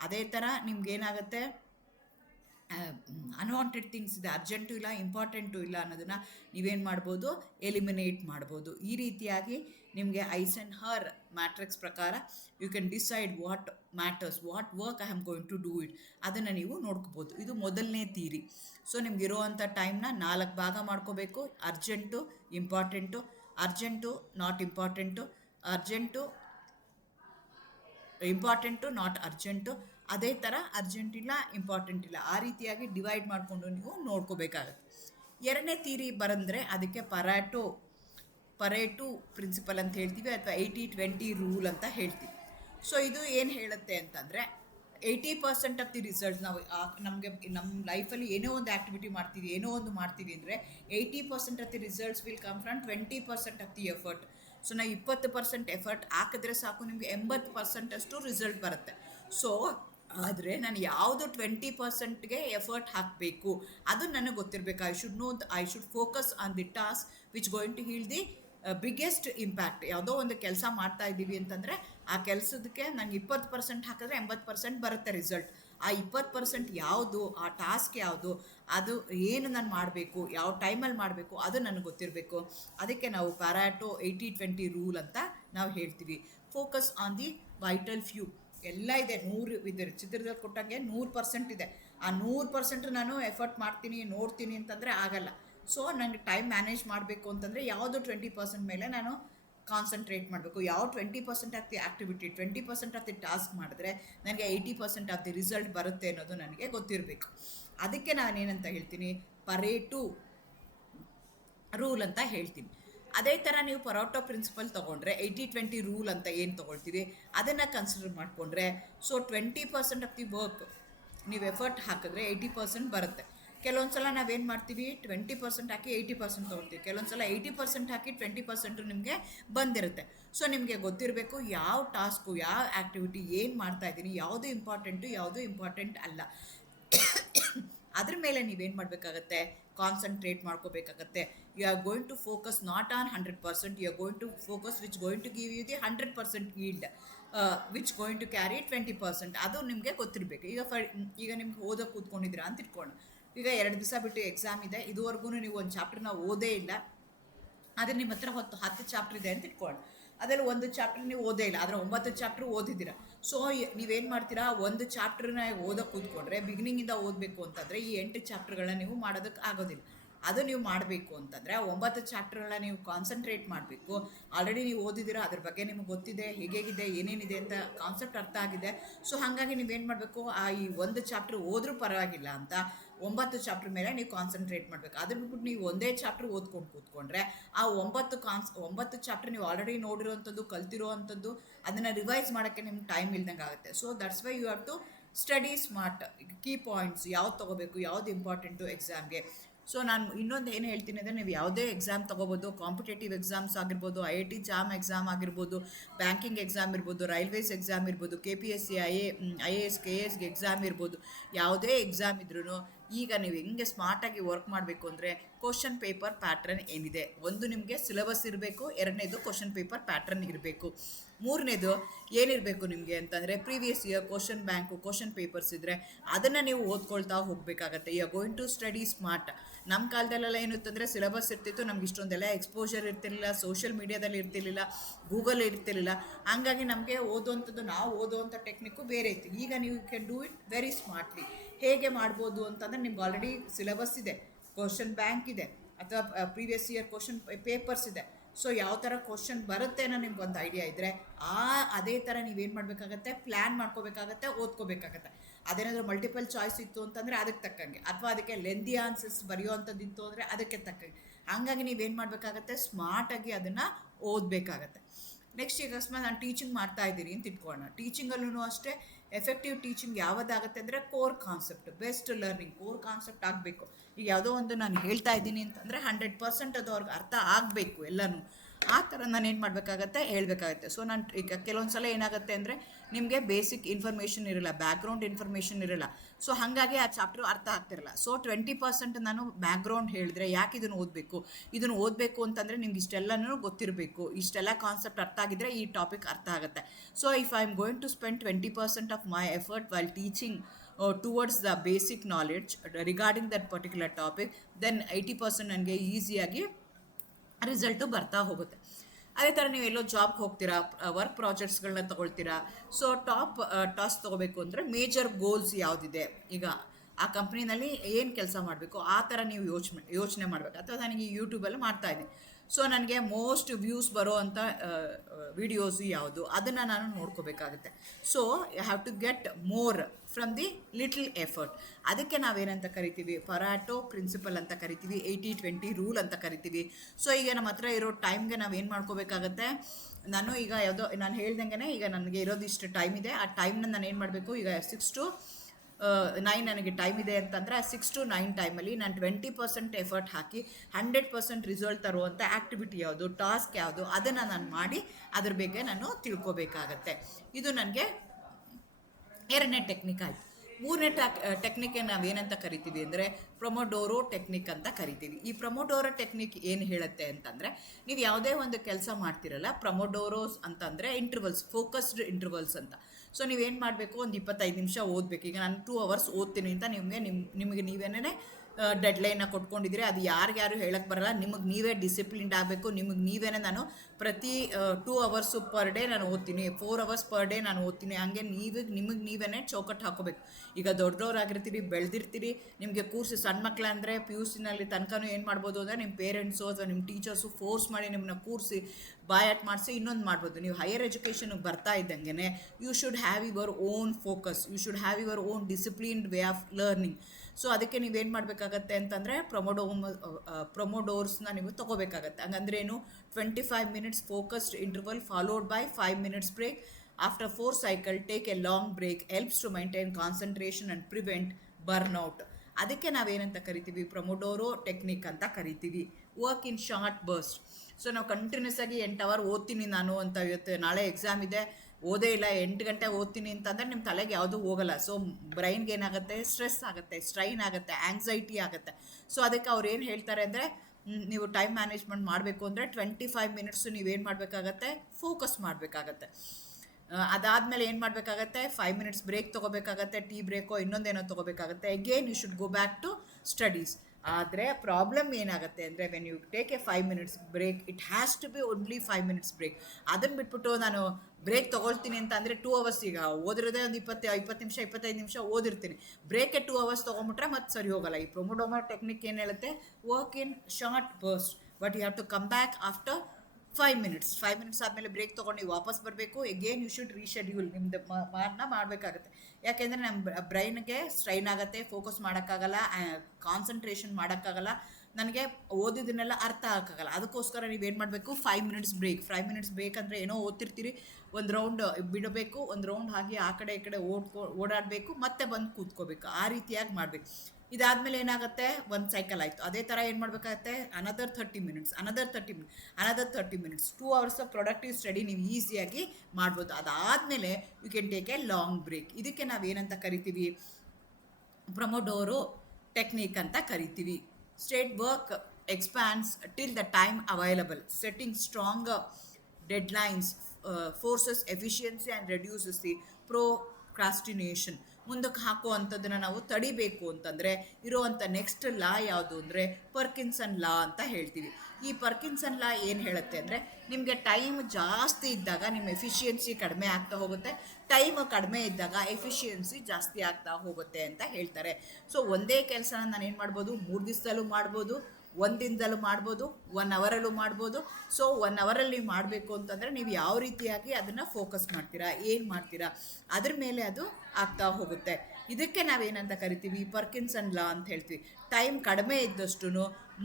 ಅದೇ ಥರ ನಿಮ್ಗೇನಾಗುತ್ತೆ, ಅನ್ವಾಂಟೆಡ್ ಥಿಂಗ್ಸ್ ಇದೆ, ಅರ್ಜೆಂಟು ಇಲ್ಲ ಇಂಪಾರ್ಟೆಂಟು ಇಲ್ಲ ಅನ್ನೋದನ್ನು ನೀವೇನು ಮಾಡ್ಬೋದು, ಎಲಿಮಿನೇಟ್ ಮಾಡ್ಬೋದು. ಈ ರೀತಿಯಾಗಿ ನಿಮಗೆ ಐಸೆನ್ಹರ್ ಮ್ಯಾಟ್ರಿಕ್ಸ್ ಪ್ರಕಾರ you can decide what matters, what work I am going to do it, ಅದನ್ನು ನೀವು ನೋಡ್ಕೋಬೋದು. ಇದು ಮೊದಲನೇ ಥಿಯರಿ. ಸೊ ನಿಮ್ಗಿರುವಂಥ ಟೈಮ್ನ 4 ಭಾಗ ಮಾಡ್ಕೋಬೇಕು. Urgent, important, not important, important not urgent, ಅದೇ ಥರ ಅರ್ಜೆಂಟ್ ಇಲ್ಲ ಇಂಪಾರ್ಟೆಂಟ್ ಇಲ್ಲ, ಆ ರೀತಿಯಾಗಿ ಡಿವೈಡ್ ಮಾಡಿಕೊಂಡು ನೀವು ನೋಡ್ಕೋಬೇಕಾಗತ್ತೆ. ಎರಡನೇ ಥಿಯರಿ ಬರಂದರೆ ಅದಕ್ಕೆ ಪರೇಟು ಪ್ರಿನ್ಸಿಪಲ್ ಅಂತ ಹೇಳ್ತೀವಿ, ಅಥವಾ 80-20 ರೂಲ್ ಅಂತ ಹೇಳ್ತೀವಿ. ಸೊ ಇದು ಏನು ಹೇಳುತ್ತೆ ಅಂತಂದರೆ 80% ಆಫ್ ದಿ ರಿಸಲ್ಟ್ಸ್ ನಾವು ನಮಗೆ ನಮ್ಮ ಲೈಫಲ್ಲಿ ಏನೋ ಒಂದು ಆ್ಯಕ್ಟಿವಿಟಿ ಮಾಡ್ತೀವಿ, ಏನೋ ಒಂದು ಮಾಡ್ತೀವಿ ಅಂದರೆ 80% of the results will come from 20% of the effort. So ನಾವು 20% ಎಫರ್ಟ್ ಹಾಕಿದ್ರೆ ಸಾಕು, ನಿಮಗೆ 80% ಅಷ್ಟು ರಿಸಲ್ಟ್ ಬರುತ್ತೆ. ಸೊ ಆದರೆ ನಾನು ಯಾವುದು 20%ಗೆ ಎಫರ್ಟ್ ಹಾಕಬೇಕು ಅದು ನನಗೆ ಗೊತ್ತಿರಬೇಕು. I should focus on the task which going to heal the biggest impact. ಯಾವುದೋ ಒಂದು ಕೆಲಸ ಮಾಡ್ತಾ ಇದ್ದೀವಿ ಅಂತಂದರೆ ಆ ಕೆಲಸದಕ್ಕೆ ನನಗೆ 20% ಹಾಕಿದ್ರೆ 80% ಬರುತ್ತೆ ರಿಸಲ್ಟ್. ಆ 20% ಯಾವುದು, ಆ ಟಾಸ್ಕ್ ಯಾವುದು, ಅದು ಏನು ನಾನು ಮಾಡಬೇಕು, ಯಾವ ಟೈಮಲ್ಲಿ ಮಾಡಬೇಕು ಅದು ನನಗೆ ಗೊತ್ತಿರಬೇಕು. ಅದಕ್ಕೆ ನಾವು ಪ್ಯಾರಾಟೋ 80-20 ರೂಲ್ ಅಂತ ನಾವು ಹೇಳ್ತೀವಿ. Focus on the vital few. ಎಲ್ಲ ಇದೆ, 100 ಇದೆ ಚಿತ್ರದಲ್ಲಿ ಕೊಟ್ಟಂಗೆ 100% ಇದೆ. ಆ 100% ನಾನು ಎಫರ್ಟ್ ಮಾಡ್ತೀನಿ, ನೋಡ್ತೀನಿ ಅಂತಂದರೆ ಆಗಲ್ಲ. ಸೊ ನನಗೆ ಟೈಮ್ ಮ್ಯಾನೇಜ್ ಮಾಡಬೇಕು ಅಂತಂದರೆ ಯಾವುದು 20% ಮೇಲೆ ನಾನು ಕಾನ್ಸಂಟ್ರೇಟ್ ಮಾಡಬೇಕು, ಯಾವ 20% of the activity, 20% of the task ಮಾಡಿದ್ರೆ ನನಗೆ 80% ಆಫ್ ದಿ ರಿಸಲ್ಟ್ ಬರುತ್ತೆ ಅನ್ನೋದು ನನಗೆ ಗೊತ್ತಿರಬೇಕು. ಅದಕ್ಕೆ ನಾನೇನಂತ ಹೇಳ್ತೀನಿ, ಪರೇಟು ರೂಲ್ ಅಂತ ಹೇಳ್ತೀನಿ. ಅದೇ ಥರ ನೀವು ಪರೋಟೋ ಪ್ರಿನ್ಸಿಪಲ್ ತೊಗೊಂಡ್ರೆ 80-20 ರೂಲ್ ಅಂತ ಏನು ತೊಗೊಳ್ತೀವಿ ಅದನ್ನು ಕನ್ಸಿಡರ್ ಮಾಡಿಕೊಂಡ್ರೆ, ಸೊ 20% ಆಫ್ ದಿ ವರ್ಕ್ ನೀವು ಎಫರ್ಟ್ ಹಾಕಿದ್ರೆ 80% ಬರುತ್ತೆ. ಕೆಲವೊಂದು ಸಲ ನಾವೇನು ಮಾಡ್ತೀವಿ, 20% ಹಾಕಿ 80% ತೊಗೊಳ್ತೀವಿ. ಕೆಲವೊಂದು ಸಲ 80% ಹಾಕಿ 20% ನಿಮಗೆ ಬಂದಿರುತ್ತೆ. ಸೊ ನಿಮಗೆ ಗೊತ್ತಿರಬೇಕು ಯಾವ ಟಾಸ್ಕು, ಯಾವ ಆ್ಯಕ್ಟಿವಿಟಿ ಏನು ಮಾಡ್ತಾಯಿದ್ದೀನಿ, ಯಾವುದು ಇಂಪಾರ್ಟೆಂಟು, ಯಾವುದು ಇಂಪಾರ್ಟೆಂಟ್ ಅಲ್ಲ. ಅದ್ರ ಮೇಲೆ ನೀವೇನು ಮಾಡಬೇಕಾಗತ್ತೆ, ಕಾನ್ಸಂಟ್ರೇಟ್ ಮಾಡ್ಕೋಬೇಕಾಗತ್ತೆ. You are going to focus not on 100%, you are going to focus which going to give you the 100% yield, which going to carry 20%. ಅದು ನಿಮಗೆ ಗೊತ್ತಿರಬೇಕು. ಈಗ ನಿಮ್ಗೆ ಓದೋಕೆ ಕೂತ್ಕೊಂಡಿದ್ದೀರಾ ಅಂತ ಇಟ್ಕೊಂಡು, ಈಗ 2 ದಿವಸ ಬಿಟ್ಟು ಎಕ್ಸಾಮ್ ಇದೆ, ಇದುವರೆಗೂ ನೀವು ಒಂದು ಚಾಪ್ಟರ್ನ ಓದೇ ಇಲ್ಲ, ಆದರೆ ನಿಮ್ಮ ಹತ್ರ 10 ಚಾಪ್ಟರ್ ಇದೆ ಅಂತ ಇಟ್ಕೊಂಡು, ಅದರಲ್ಲಿ ಒಂದು ಚಾಪ್ಟರ್ ನೀವು ಓದೇ ಇಲ್ಲ, ಆದರೆ 9 ಚಾಪ್ಟರ್ ಓದಿದ್ದೀರಾ. ಸೊ ನೀವೇನು ಮಾಡ್ತೀರಾ, ಒಂದು ಚಾಪ್ಟರ್ನ ಓದೋಕೆ ಕೂತ್ಕೊಂಡ್ರೆ ಬಿಗಿನಿಂಗಿಂದ ಓದಬೇಕು ಅಂತಂದರೆ ಈ 8 ಚಾಪ್ಟರ್ಗಳನ್ನ ನೀವು ಮಾಡೋದಕ್ಕೆ ಆಗೋದಿಲ್ಲ. ಅದು ನೀವು ಮಾಡಬೇಕು ಅಂತಂದರೆ 9 ಚಾಪ್ಟರ್ಗಳನ್ನ ನೀವು ಕಾನ್ಸಂಟ್ರೇಟ್ ಮಾಡಬೇಕು. ಆಲ್ರೆಡಿ ನೀವು ಓದಿದ್ದೀರಾ, ಅದ್ರ ಬಗ್ಗೆ ನಿಮಗೆ ಗೊತ್ತಿದೆ, ಹೇಗೇಗಿದೆ, ಏನೇನಿದೆ ಅಂತ ಕಾನ್ಸೆಪ್ಟ್ ಅರ್ಥ ಆಗಿದೆ. ಸೊ ಹಾಗಾಗಿ ನೀವೇನು ಮಾಡಬೇಕು, ಈ ಒಂದು ಚಾಪ್ಟರ್ ಓದ್ರೂ ಪರವಾಗಿಲ್ಲ ಅಂತ 9 ಚಾಪ್ಟರ್ ಮೇಲೆ ನೀವು ಕಾನ್ಸಂಟ್ರೇಟ್ ಮಾಡಬೇಕು. ಅದ್ರ ಬಿಟ್ಬಿಟ್ಟು ನೀವು ಒಂದೇ ಚಾಪ್ಟರ್ ಓದ್ಕೊಂಡು ಕೂತ್ಕೊಂಡ್ರೆ ಆ 9 ಚಾಪ್ಟರ್ ನೀವು ಆಲ್ರೆಡಿ ನೋಡಿರೋವಂಥದ್ದು, ಕಲ್ತಿರೋವಂಥದ್ದು, ಅದನ್ನು ರಿವೈಸ್ ಮಾಡೋಕ್ಕೆ ನಿಮ್ಗೆ ಟೈಮ್ ಇಲ್ದಂಗೆ ಆಗುತ್ತೆ. So that's why you have to study smart. Key points ಯಾವ್ದು ತೊಗೋಬೇಕು, ಯಾವ್ದು ಇಂಪಾರ್ಟೆಂಟು ಎಕ್ಸಾಮ್ಗೆ. ಸೊ ನಾನು ಇನ್ನೊಂದು ಏನು ಹೇಳ್ತೀನಿ ಅಂದರೆ, ನೀವು ಯಾವುದೇ ಎಕ್ಸಾಮ್ ತೊಗೋಬೋದು, ಕಾಂಪಿಟೇಟಿವ್ ಎಕ್ಸಾಮ್ಸ್ ಆಗಿರ್ಬೋದು, IIT ಜಾಮ್ ಎಕ್ಸಾಮ್ ಆಗಿರ್ಬೋದು, ಬ್ಯಾಂಕಿಂಗ್ ಎಕ್ಸಾಮ್ ಇರ್ಬೋದು, ರೈಲ್ವೇಸ್ ಎಕ್ಸಾಮ್ ಇರ್ಬೋದು, KPSC IAS KS ಎಕ್ಸಾಮ್ ಇರ್ಬೋದು, ಯಾವುದೇ ಎಕ್ಸಾಮ್ ಇದ್ರೂ ಈಗ ನೀವು ಹೆಂಗೆ ಸ್ಮಾರ್ಟಾಗಿ ವರ್ಕ್ ಮಾಡಬೇಕು ಅಂದರೆ, ಕ್ವಶನ್ ಪೇಪರ್ ಪ್ಯಾಟ್ರನ್ ಏನಿದೆ, ಒಂದು ನಿಮಗೆ ಸಿಲೆಬಸ್ ಇರಬೇಕು, 2ನೇದು ಕ್ವಶನ್ ಪೇಪರ್ ಪ್ಯಾಟ್ರನ್ ಇರಬೇಕು, 3ನೇದು ಏನಿರಬೇಕು ನಿಮಗೆ ಅಂತಂದರೆ previous year question bank, question papers ಇದ್ದರೆ ಅದನ್ನು ನೀವು ಓದ್ಕೊಳ್ತಾ ಹೋಗಬೇಕಾಗತ್ತೆ. You are going to study smart. ನಮ್ಮ ಕಾಲದಲ್ಲೆಲ್ಲ ಏನಿತ್ತಂದರೆ ಸಿಲೆಬಸ್ ಇರ್ತಿತ್ತು, ನಮ್ಗೆ ಇಷ್ಟೊಂದೆಲ್ಲ ಎಕ್ಸ್ಪೋಜರ್ ಇರ್ತಿರ್ಲಿಲ್ಲ, ಸೋಷಿಯಲ್ ಮೀಡಿಯಾದಲ್ಲಿ ಇರ್ತಿರ್ಲಿಲ್ಲ, ಗೂಗಲ್ ಇರ್ತಿರ್ಲಿಲ್ಲ. ಹಾಗಾಗಿ ನಮಗೆ ನಾವು ಓದೋವಂಥ ಟೆಕ್ನಿಕ್ಕು ಬೇರೆ ಇತ್ತು. ಈಗ ನೀವು can do it very smartly. ಹೇಗೆ ಮಾಡ್ಬೋದು ಅಂತಂದರೆ, ನಿಮ್ಗೆ ಆಲ್ರೆಡಿ ಸಿಲೆಬಸ್ ಇದೆ, ಕ್ವಶನ್ ಬ್ಯಾಂಕ್ ಇದೆ, ಅಥವಾ ಪ್ರೀವಿಯಸ್ ಇಯರ್ ಕ್ವಶನ್ ಪೇಪರ್ಸ್ ಇದೆ. ಸೊ ಯಾವ ಥರ ಕ್ವಶನ್ ಬರುತ್ತೆ ಅನ್ನೋ ನಿಮ್ಗೆ ಒಂದು ಐಡಿಯಾ ಇದ್ದರೆ ಅದೇ ಥರ ನೀವೇನು ಮಾಡಬೇಕಾಗತ್ತೆ, ಪ್ಲ್ಯಾನ್ ಮಾಡ್ಕೋಬೇಕಾಗತ್ತೆ, ಓದ್ಕೋಬೇಕಾಗತ್ತೆ. ಅದೇನಾದರೂ ಮಲ್ಟಿಪಲ್ ಚಾಯ್ಸ್ ಇತ್ತು ಅಂತಂದರೆ ಅದಕ್ಕೆ ತಕ್ಕಂಗೆ, ಅಥವಾ ಅದಕ್ಕೆ ಲೆಂದಿ ಆನ್ಸರ್ಸ್ ಬರೆಯೋವಂಥದ್ದು ಇತ್ತು ಅಂದರೆ ಅದಕ್ಕೆ ತಕ್ಕಂಗೆ. ಹಾಗಾಗಿ ನೀವೇನು ಮಾಡಬೇಕಾಗತ್ತೆ, ಸ್ಮಾರ್ಟಾಗಿ ಅದನ್ನು ಓದಬೇಕಾಗತ್ತೆ. ನೆಕ್ಸ್ಟ್ ಈಗ ಅಕಸ್ಮಾತ್ ನಾನು ಟೀಚಿಂಗ್ ಮಾಡ್ತಾ ಇದ್ದೀನಿ ಅಂತ ಇಟ್ಕೊಳ್ಳೋಣ. ಟೀಚಿಂಗಲ್ಲೂ ಅಷ್ಟೇ ಎಫೆಕ್ಟಿವ್ ಟೀಚಿಂಗ್ ಯಾವ್ದಾಗುತ್ತೆ ಅಂದರೆ core concept, best learning, core concept ಆಗಬೇಕು. ಈಗ ಯಾವುದೋ ಒಂದು ನಾನು ಹೇಳ್ತಾ ಇದ್ದೀನಿ ಅಂತಂದರೆ 100% ಅದು ಅವ್ರಿಗೆ ಅರ್ಥ ಆಗಬೇಕು ಎಲ್ಲನೂ. ಆ ಥರ ನಾನು ಏನು ಮಾಡಬೇಕಾಗತ್ತೆ, ಹೇಳಬೇಕಾಗತ್ತೆ. ಸೊ ನಾನು ಈಗ ಕೆಲವೊಂದು ಸಲ ಏನಾಗುತ್ತೆ ಅಂದರೆ, ನಿಮಗೆ ಬೇಸಿಕ್ ಇನ್ಫಾರ್ಮೇಷನ್ ಇರಲ್ಲ, ಬ್ಯಾಕ್ಗ್ರೌಂಡ್ ಇನ್ಫಾರ್ಮೇಷನ್ ಇರಲ್ಲ. ಸೊ ಹಾಗಾಗಿ ಆ ಚಾಪ್ಟರ್ ಅರ್ಥ ಆಗ್ತಿರಲ್ಲ. ಸೊ 20% ನಾನು ಬ್ಯಾಕ್ಗ್ರೌಂಡ್ ಹೇಳಿದ್ರೆ, ಯಾಕೆ ಇದನ್ನು ಓದಬೇಕು ಅಂತಂದರೆ ನಿಮ್ಗೆ ಇಷ್ಟೆಲ್ಲನೂ ಗೊತ್ತಿರಬೇಕು, ಇಷ್ಟೆಲ್ಲ ಕಾನ್ಸೆಪ್ಟ್ ಅರ್ಥ ಆಗಿದ್ರೆ ಈ ಟಾಪಿಕ್ ಅರ್ಥ ಆಗುತ್ತೆ. So if I am going to spend 20% of my effort while teaching towards the basic knowledge regarding that particular topic, then 80% ನನಗೆ ಈಸಿಯಾಗಿ ರಿಸಲ್ಟು ಬರ್ತಾ ಹೋಗುತ್ತೆ. ಅದೇ ಥರ ನೀವು ಎಲ್ಲೋ ಜಾಬ್ಗೆ ಹೋಗ್ತೀರಾ, ವರ್ಕ್ ಪ್ರಾಜೆಕ್ಟ್ಸ್ಗಳನ್ನ ತೊಗೊಳ್ತೀರಾ. ಸೊ ಟಾಸ್ಕ್ ತೊಗೋಬೇಕು ಅಂದರೆ ಮೇಜರ್ ಗೋಲ್ಸ್ ಯಾವುದಿದೆ, ಈಗ ಆ ಕಂಪ್ನಿನಲ್ಲಿ ಏನು ಕೆಲಸ ಮಾಡಬೇಕು ಆ ಥರ ನೀವು ಯೋಚನೆ ಮಾಡಬೇಕು. ಅಥವಾ ನನಗೆ ಯೂಟ್ಯೂಬಲ್ಲಿ ಮಾಡ್ತಾಯಿದ್ದೀನಿ, ಸೊ ನನಗೆ ಮೋಸ್ಟ್ ವ್ಯೂಸ್ ಬರೋ ಅಂಥ ವಿಡಿಯೋಸು ಯಾವುದು ಅದನ್ನು ನಾನು ನೋಡ್ಕೋಬೇಕಾಗುತ್ತೆ. So you have to get more from the little effort. ಅದಕ್ಕೆ ನಾವೇನಂತ ಕರಿತೀವಿ, ಪರಾಟೋ ಪ್ರಿನ್ಸಿಪಲ್ ಅಂತ ಕರಿತೀವಿ, 80-20 ರೂಲ್ ಅಂತ ಕರಿತೀವಿ. ಸೊ ಈಗ ನಮ್ಮ ಹತ್ರ ಇರೋ ಟೈಮ್ಗೆ ನಾವೇನು ಮಾಡ್ಕೋಬೇಕಾಗತ್ತೆ, ನಾನು ಈಗ ಯಾವುದೋ ನಾನು ಹೇಳ್ದಂಗೆ ಈಗ ನನಗೆ ಇರೋದಿಷ್ಟು ಟೈಮ್ ಇದೆ, ಆ ಟೈಮ್ನ ನಾನು ಏನು ಮಾಡಬೇಕು, ಈಗ 6 to 9 ನನಗೆ ಟೈಮ್ ಇದೆ ಅಂತಂದರೆ 6 to 9 ಟೈಮಲ್ಲಿ ನಾನು 20% ಎಫರ್ಟ್ ಹಾಕಿ 100% ರಿಸಲ್ಟ್ ತರುವಂಥ ಆ್ಯಕ್ಟಿವಿಟಿ ಯಾವುದು, ಟಾಸ್ಕ್ ಯಾವುದು, ಅದನ್ನು ನಾನು ಮಾಡಿ ಅದ್ರ ಬಗ್ಗೆ ನಾನು ತಿಳ್ಕೊಬೇಕಾಗತ್ತೆ. ಇದು ನನಗೆ ಎರಡನೇ ಟೆಕ್ನಿಕ್ ಆಯಿತು. ಮೂರನೇ ಟೆಕ್ನಿಕ್ಗೆ ನಾವೇನಂತ ಕರಿತೀವಿ ಅಂದರೆ ಪ್ರೊಮೊಡೋರೋ ಟೆಕ್ನಿಕ್ ಅಂತ ಕರಿತೀವಿ. ಈ ಪ್ರೊಮೊಡೋರೋ ಟೆಕ್ನಿಕ್ ಏನು ಹೇಳುತ್ತೆ ಅಂತಂದರೆ, ನೀವು ಯಾವುದೇ ಒಂದು ಕೆಲಸ ಮಾಡ್ತಿರಲ್ಲ, ಪ್ರೊಮೊಡೋರೋಸ್ ಅಂತಂದರೆ ಇಂಟರ್ವಲ್ಸ್, ಫೋಕಸ್ಡ್ ಇಂಟರ್ವಲ್ಸ್ ಅಂತ. ಸೊ ನೀವೇನು ಮಾಡಬೇಕು, ಒಂದು 25 ನಿಮಿಷ ಓದಬೇಕು. ಈಗ ನಾನು 2 hours ಓದ್ತೀನಿ ಅಂತ ನಿಮಗೆ ನೀವೇನೇ ಡೆಡ್ಲೈನ್ನ ಕೊಟ್ಕೊಂಡಿದ್ದೀರಿ, ಅದು ಯಾರಿಗ್ಯಾರು ಹೇಳಕ್ಕೆ ಬರಲ್ಲ, ನಿಮಗೆ ನೀವೇ ಡಿಸಿಪ್ಲಿನ್ಡ್ ಆಗಬೇಕು. ನಿಮಗೆ ನೀವೇ ನಾನು ಪ್ರತಿ 2 hours ಪರ್ ಡೇ ನಾನು ಓದ್ತೀನಿ, 4 hours ಪರ್ ಡೇ ನಾನು ಓದ್ತೀನಿ, ಹಂಗೆ ನಿಮಗೆ ನೀವೇ ಚೌಕಟ್ಟು ಹಾಕೋಬೇಕು. ಈಗ ದೊಡ್ಡವರಾಗಿರ್ತೀರಿ, ಬೆಳೆದಿರ್ತೀರಿ, ನಿಮಗೆ ಕೂರಿಸಿ ಸಣ್ಣ ಮಕ್ಕಳ ಅಂದರೆ PUC ತನಕನೂ ಏನು ಮಾಡ್ಬೋದು ಅಂದರೆ ನಿಮ್ಮ ಪೇರೆಂಟ್ಸು ಅಥವಾ ನಿಮ್ಮ ಟೀಚರ್ಸು ಫೋರ್ಸ್ ಮಾಡಿ ನಿಮ್ಮನ್ನ ಕೂರಿಸಿ ಬಾಯಾಟ್ ಮಾಡಿಸಿ ಇನ್ನೊಂದು ಮಾಡ್ಬೋದು. ನೀವು ಹೈಯರ್ ಎಜುಕೇಷನ್ಗೆ ಬರ್ತಾ ಇದ್ದಂಗೆ you should have your own focus, you should have your own disciplined way of learning. So ಅದಕ್ಕೆ ನೀವೇನು ಮಾಡಬೇಕಾಗತ್ತೆ ಅಂತಂದರೆ ಪ್ರೊಮೊಡೋರ್ಸ್ನ ನೀವು ತೊಗೋಬೇಕಾಗತ್ತೆ. ಹಂಗಂದ್ರೆ ಏನು, 25 minutes focused interval followed by 5 minutes break. After 4 cycle take a long break, helps to maintain concentration and prevent burnout. ಅದಕ್ಕೆ ನಾವೇನಂತ ಕರಿತೀವಿ, ಪ್ರೊಮೊಡೋರೋ ಟೆಕ್ನಿಕ್ ಅಂತ ಕರಿತೀವಿ. Work in short burst. So ನಾವು ಕಂಟಿನ್ಯೂಸ್ ಆಗಿ 8 hour ಓದ್ತೀನಿ ನಾನು ಅಂತ, ಇವತ್ತು ನಾಳೆ ಎಕ್ಸಾಮ್ ಇದೆ ಓದೇ ಇಲ್ಲ 8 ಗಂಟೆ ಓದ್ತೀನಿ ಅಂತಂದರೆ ನಿಮ್ಮ ತಲೆಗೆ ಯಾವುದೂ ಹೋಗಲ್ಲ. ಸೊ ಬ್ರೈನ್ಗೆ ಏನಾಗುತ್ತೆ, ಸ್ಟ್ರೆಸ್ ಆಗುತ್ತೆ, ಸ್ಟ್ರೈನ್ ಆಗುತ್ತೆ, ಆ್ಯಂಗ್ಸೈಟಿ ಆಗುತ್ತೆ. ಸೊ ಅದಕ್ಕೆ ಅವ್ರು ಏನು ಹೇಳ್ತಾರೆ ಅಂದರೆ, ನೀವು ಟೈಮ್ ಮ್ಯಾನೇಜ್ಮೆಂಟ್ ಮಾಡಬೇಕು ಅಂದರೆ 25 minutes ನೀವೇನು ಮಾಡಬೇಕಾಗತ್ತೆ, ಫೋಕಸ್ ಮಾಡಬೇಕಾಗತ್ತೆ. ಅದಾದಮೇಲೆ ಏನು ಮಾಡಬೇಕಾಗತ್ತೆ, 5 minutes ಬ್ರೇಕ್ ತೊಗೋಬೇಕಾಗತ್ತೆ, ಟೀ ಬ್ರೇಕೋ ಇನ್ನೊಂದೇನೋ ತೊಗೋಬೇಕಾಗತ್ತೆ. Again you should go back to studies. ಆದರೆ ಪ್ರಾಬ್ಲಮ್ ಏನಾಗುತ್ತೆ ಅಂದರೆ, when you take a 5 minutes break, it has to be only 5 minutes break. ಅದನ್ನು ಬಿಟ್ಬಿಟ್ಟು ನಾನು ಬ್ರೇಕ್ ತೊಗೊಳ್ತೀನಿ ಅಂತ ಅಂದರೆ 2 hours, ಈಗ ಓದಿರೋದೇ ಒಂದು 20 ನಿಮಿಷ 25 ನಿಮಿಷ ಓದಿರ್ತೀನಿ, ಬ್ರೇಕೆ 2 hours ತೊಗೊಂಬಿಟ್ರೆ ಮತ್ತೆ ಸರಿ ಹೋಗಲ್ಲ. ಈ ಪ್ರೊಮೊಡೋರೋ ಟೆಕ್ನಿಕ್ ಏನು ಹೇಳುತ್ತೆ, work in short burst, but you have to come back after 5 minutes. 5 minutes ಆದಮೇಲೆ ಬ್ರೇಕ್ ತೊಗೊಂಡು ನೀವು ವಾಪಸ್ ಬರಬೇಕು. ಎಗೇನ್ ಯು ಶುಡ್ ರೀಶೆಡ್ಯೂಲ್, ನಿಮ್ಮದು ಮಾಡಬೇಕಾಗುತ್ತೆ. ಯಾಕೆಂದರೆ ನಮ್ಮ ಬ್ರೈನ್ಗೆ ಸ್ಟ್ರೈನ್ ಆಗುತ್ತೆ, ಫೋಕಸ್ ಮಾಡೋಕ್ಕಾಗಲ್ಲ, ಕಾನ್ಸಂಟ್ರೇಷನ್ ಮಾಡೋಕ್ಕಾಗಲ್ಲ, ನನಗೆ ಓದಿದ್ದನ್ನೆಲ್ಲ ಅರ್ಥ ಆಗೋಕ್ಕಾಗಲ್ಲ. ಅದಕ್ಕೋಸ್ಕರ ನೀವೇನು ಮಾಡಬೇಕು, 5 minutes ಬ್ರೇಕ್. 5 minutes ಬ್ರೇಕ್ ಅಂದರೆ ಏನೋ ಓದ್ತಿರ್ತೀರಿ, ಒಂದು ರೌಂಡ್ ಬಿಡಬೇಕು, ಒಂದು ರೌಂಡ್ ಹಾಕಿ ಆ ಕಡೆ ಈ ಕಡೆ ಓಡಾಡಬೇಕು, ಮತ್ತೆ ಬಂದು ಕೂತ್ಕೋಬೇಕು, ಆ ರೀತಿಯಾಗಿ ಮಾಡಬೇಕು. ಇದಾದಮೇಲೆ ಏನಾಗುತ್ತೆ, ಒಂದು ಸೈಕಲ್ ಆಯಿತು. ಅದೇ ಥರ ಏನು ಮಾಡಬೇಕಾಗತ್ತೆ, another 30 minutes, another 30 minutes, 2 hours of productive study ನೀವು ಈಸಿಯಾಗಿ ಮಾಡ್ಬೋದು. ಅದಾದಮೇಲೆ you can take a long break. ಇದಕ್ಕೆ ನಾವೇನಂತ ಕರಿತೀವಿ, ಪ್ರೊಮೊಡೋರೋ ಟೆಕ್ನಿಕ್ ಅಂತ ಕರಿತೀವಿ. State work expands till the time available, setting strong deadlines forces efficiency and reduces the procrastination. ಮುಂದಕ್ಕೆ ಹಾಕುವಂಥದ್ದನ್ನು ನಾವು ತಡಿಬೇಕು ಅಂತಂದರೆ ಇರೋವಂಥ ನೆಕ್ಸ್ಟ್ ಲಾ ಯಾವುದು ಅಂದರೆ ಪರ್ಕಿನ್ಸನ್ ಲಾ ಅಂತ ಹೇಳ್ತೀವಿ. ಈ ಪರ್ಕಿನ್ಸನ್ ಲಾ ಏನು ಹೇಳುತ್ತೆ ಅಂದರೆ, ನಿಮಗೆ ಟೈಮ್ ಜಾಸ್ತಿ ಇದ್ದಾಗ ನಿಮ್ಮ ಎಫಿಷಿಯನ್ಸಿ ಕಡಿಮೆ ಆಗ್ತಾ ಹೋಗುತ್ತೆ, ಟೈಮ್ ಕಡಿಮೆ ಇದ್ದಾಗ ಎಫಿಷಿಯನ್ಸಿ ಜಾಸ್ತಿ ಆಗ್ತಾ ಹೋಗುತ್ತೆ ಅಂತ ಹೇಳ್ತಾರೆ. ಸೊ ಒಂದೇ ಕೆಲಸನ ನಾನು ಏನು ಮಾಡ್ಬೋದು, 3 ದಿವಸದಲ್ಲೂ ಮಾಡ್ಬೋದು, 1 ದಿನದಲ್ಲೂ ಮಾಡ್ಬೋದು, 1 ಅವರಲ್ಲೂ ಮಾಡ್ಬೋದು. ಸೊ 1 ಅವರಲ್ಲಿ ಮಾಡಬೇಕು ಅಂತಂದರೆ ನೀವು ಯಾವ ರೀತಿಯಾಗಿ ಅದನ್ನು ಫೋಕಸ್ ಮಾಡ್ತೀರಾ, ಏನು ಮಾಡ್ತೀರಾ, ಅದ್ರ ಮೇಲೆ ಅದು ಆಗ್ತಾ ಹೋಗುತ್ತೆ. ಇದಕ್ಕೆ ನಾವೇನಂತ ಕರಿತೀವಿ, ಪರ್ಕಿನ್ಸನ್ ಲಾ ಅಂತ ಹೇಳ್ತೀವಿ. ಟೈಮ್ ಕಡಿಮೆ ಇದ್ದಷ್ಟು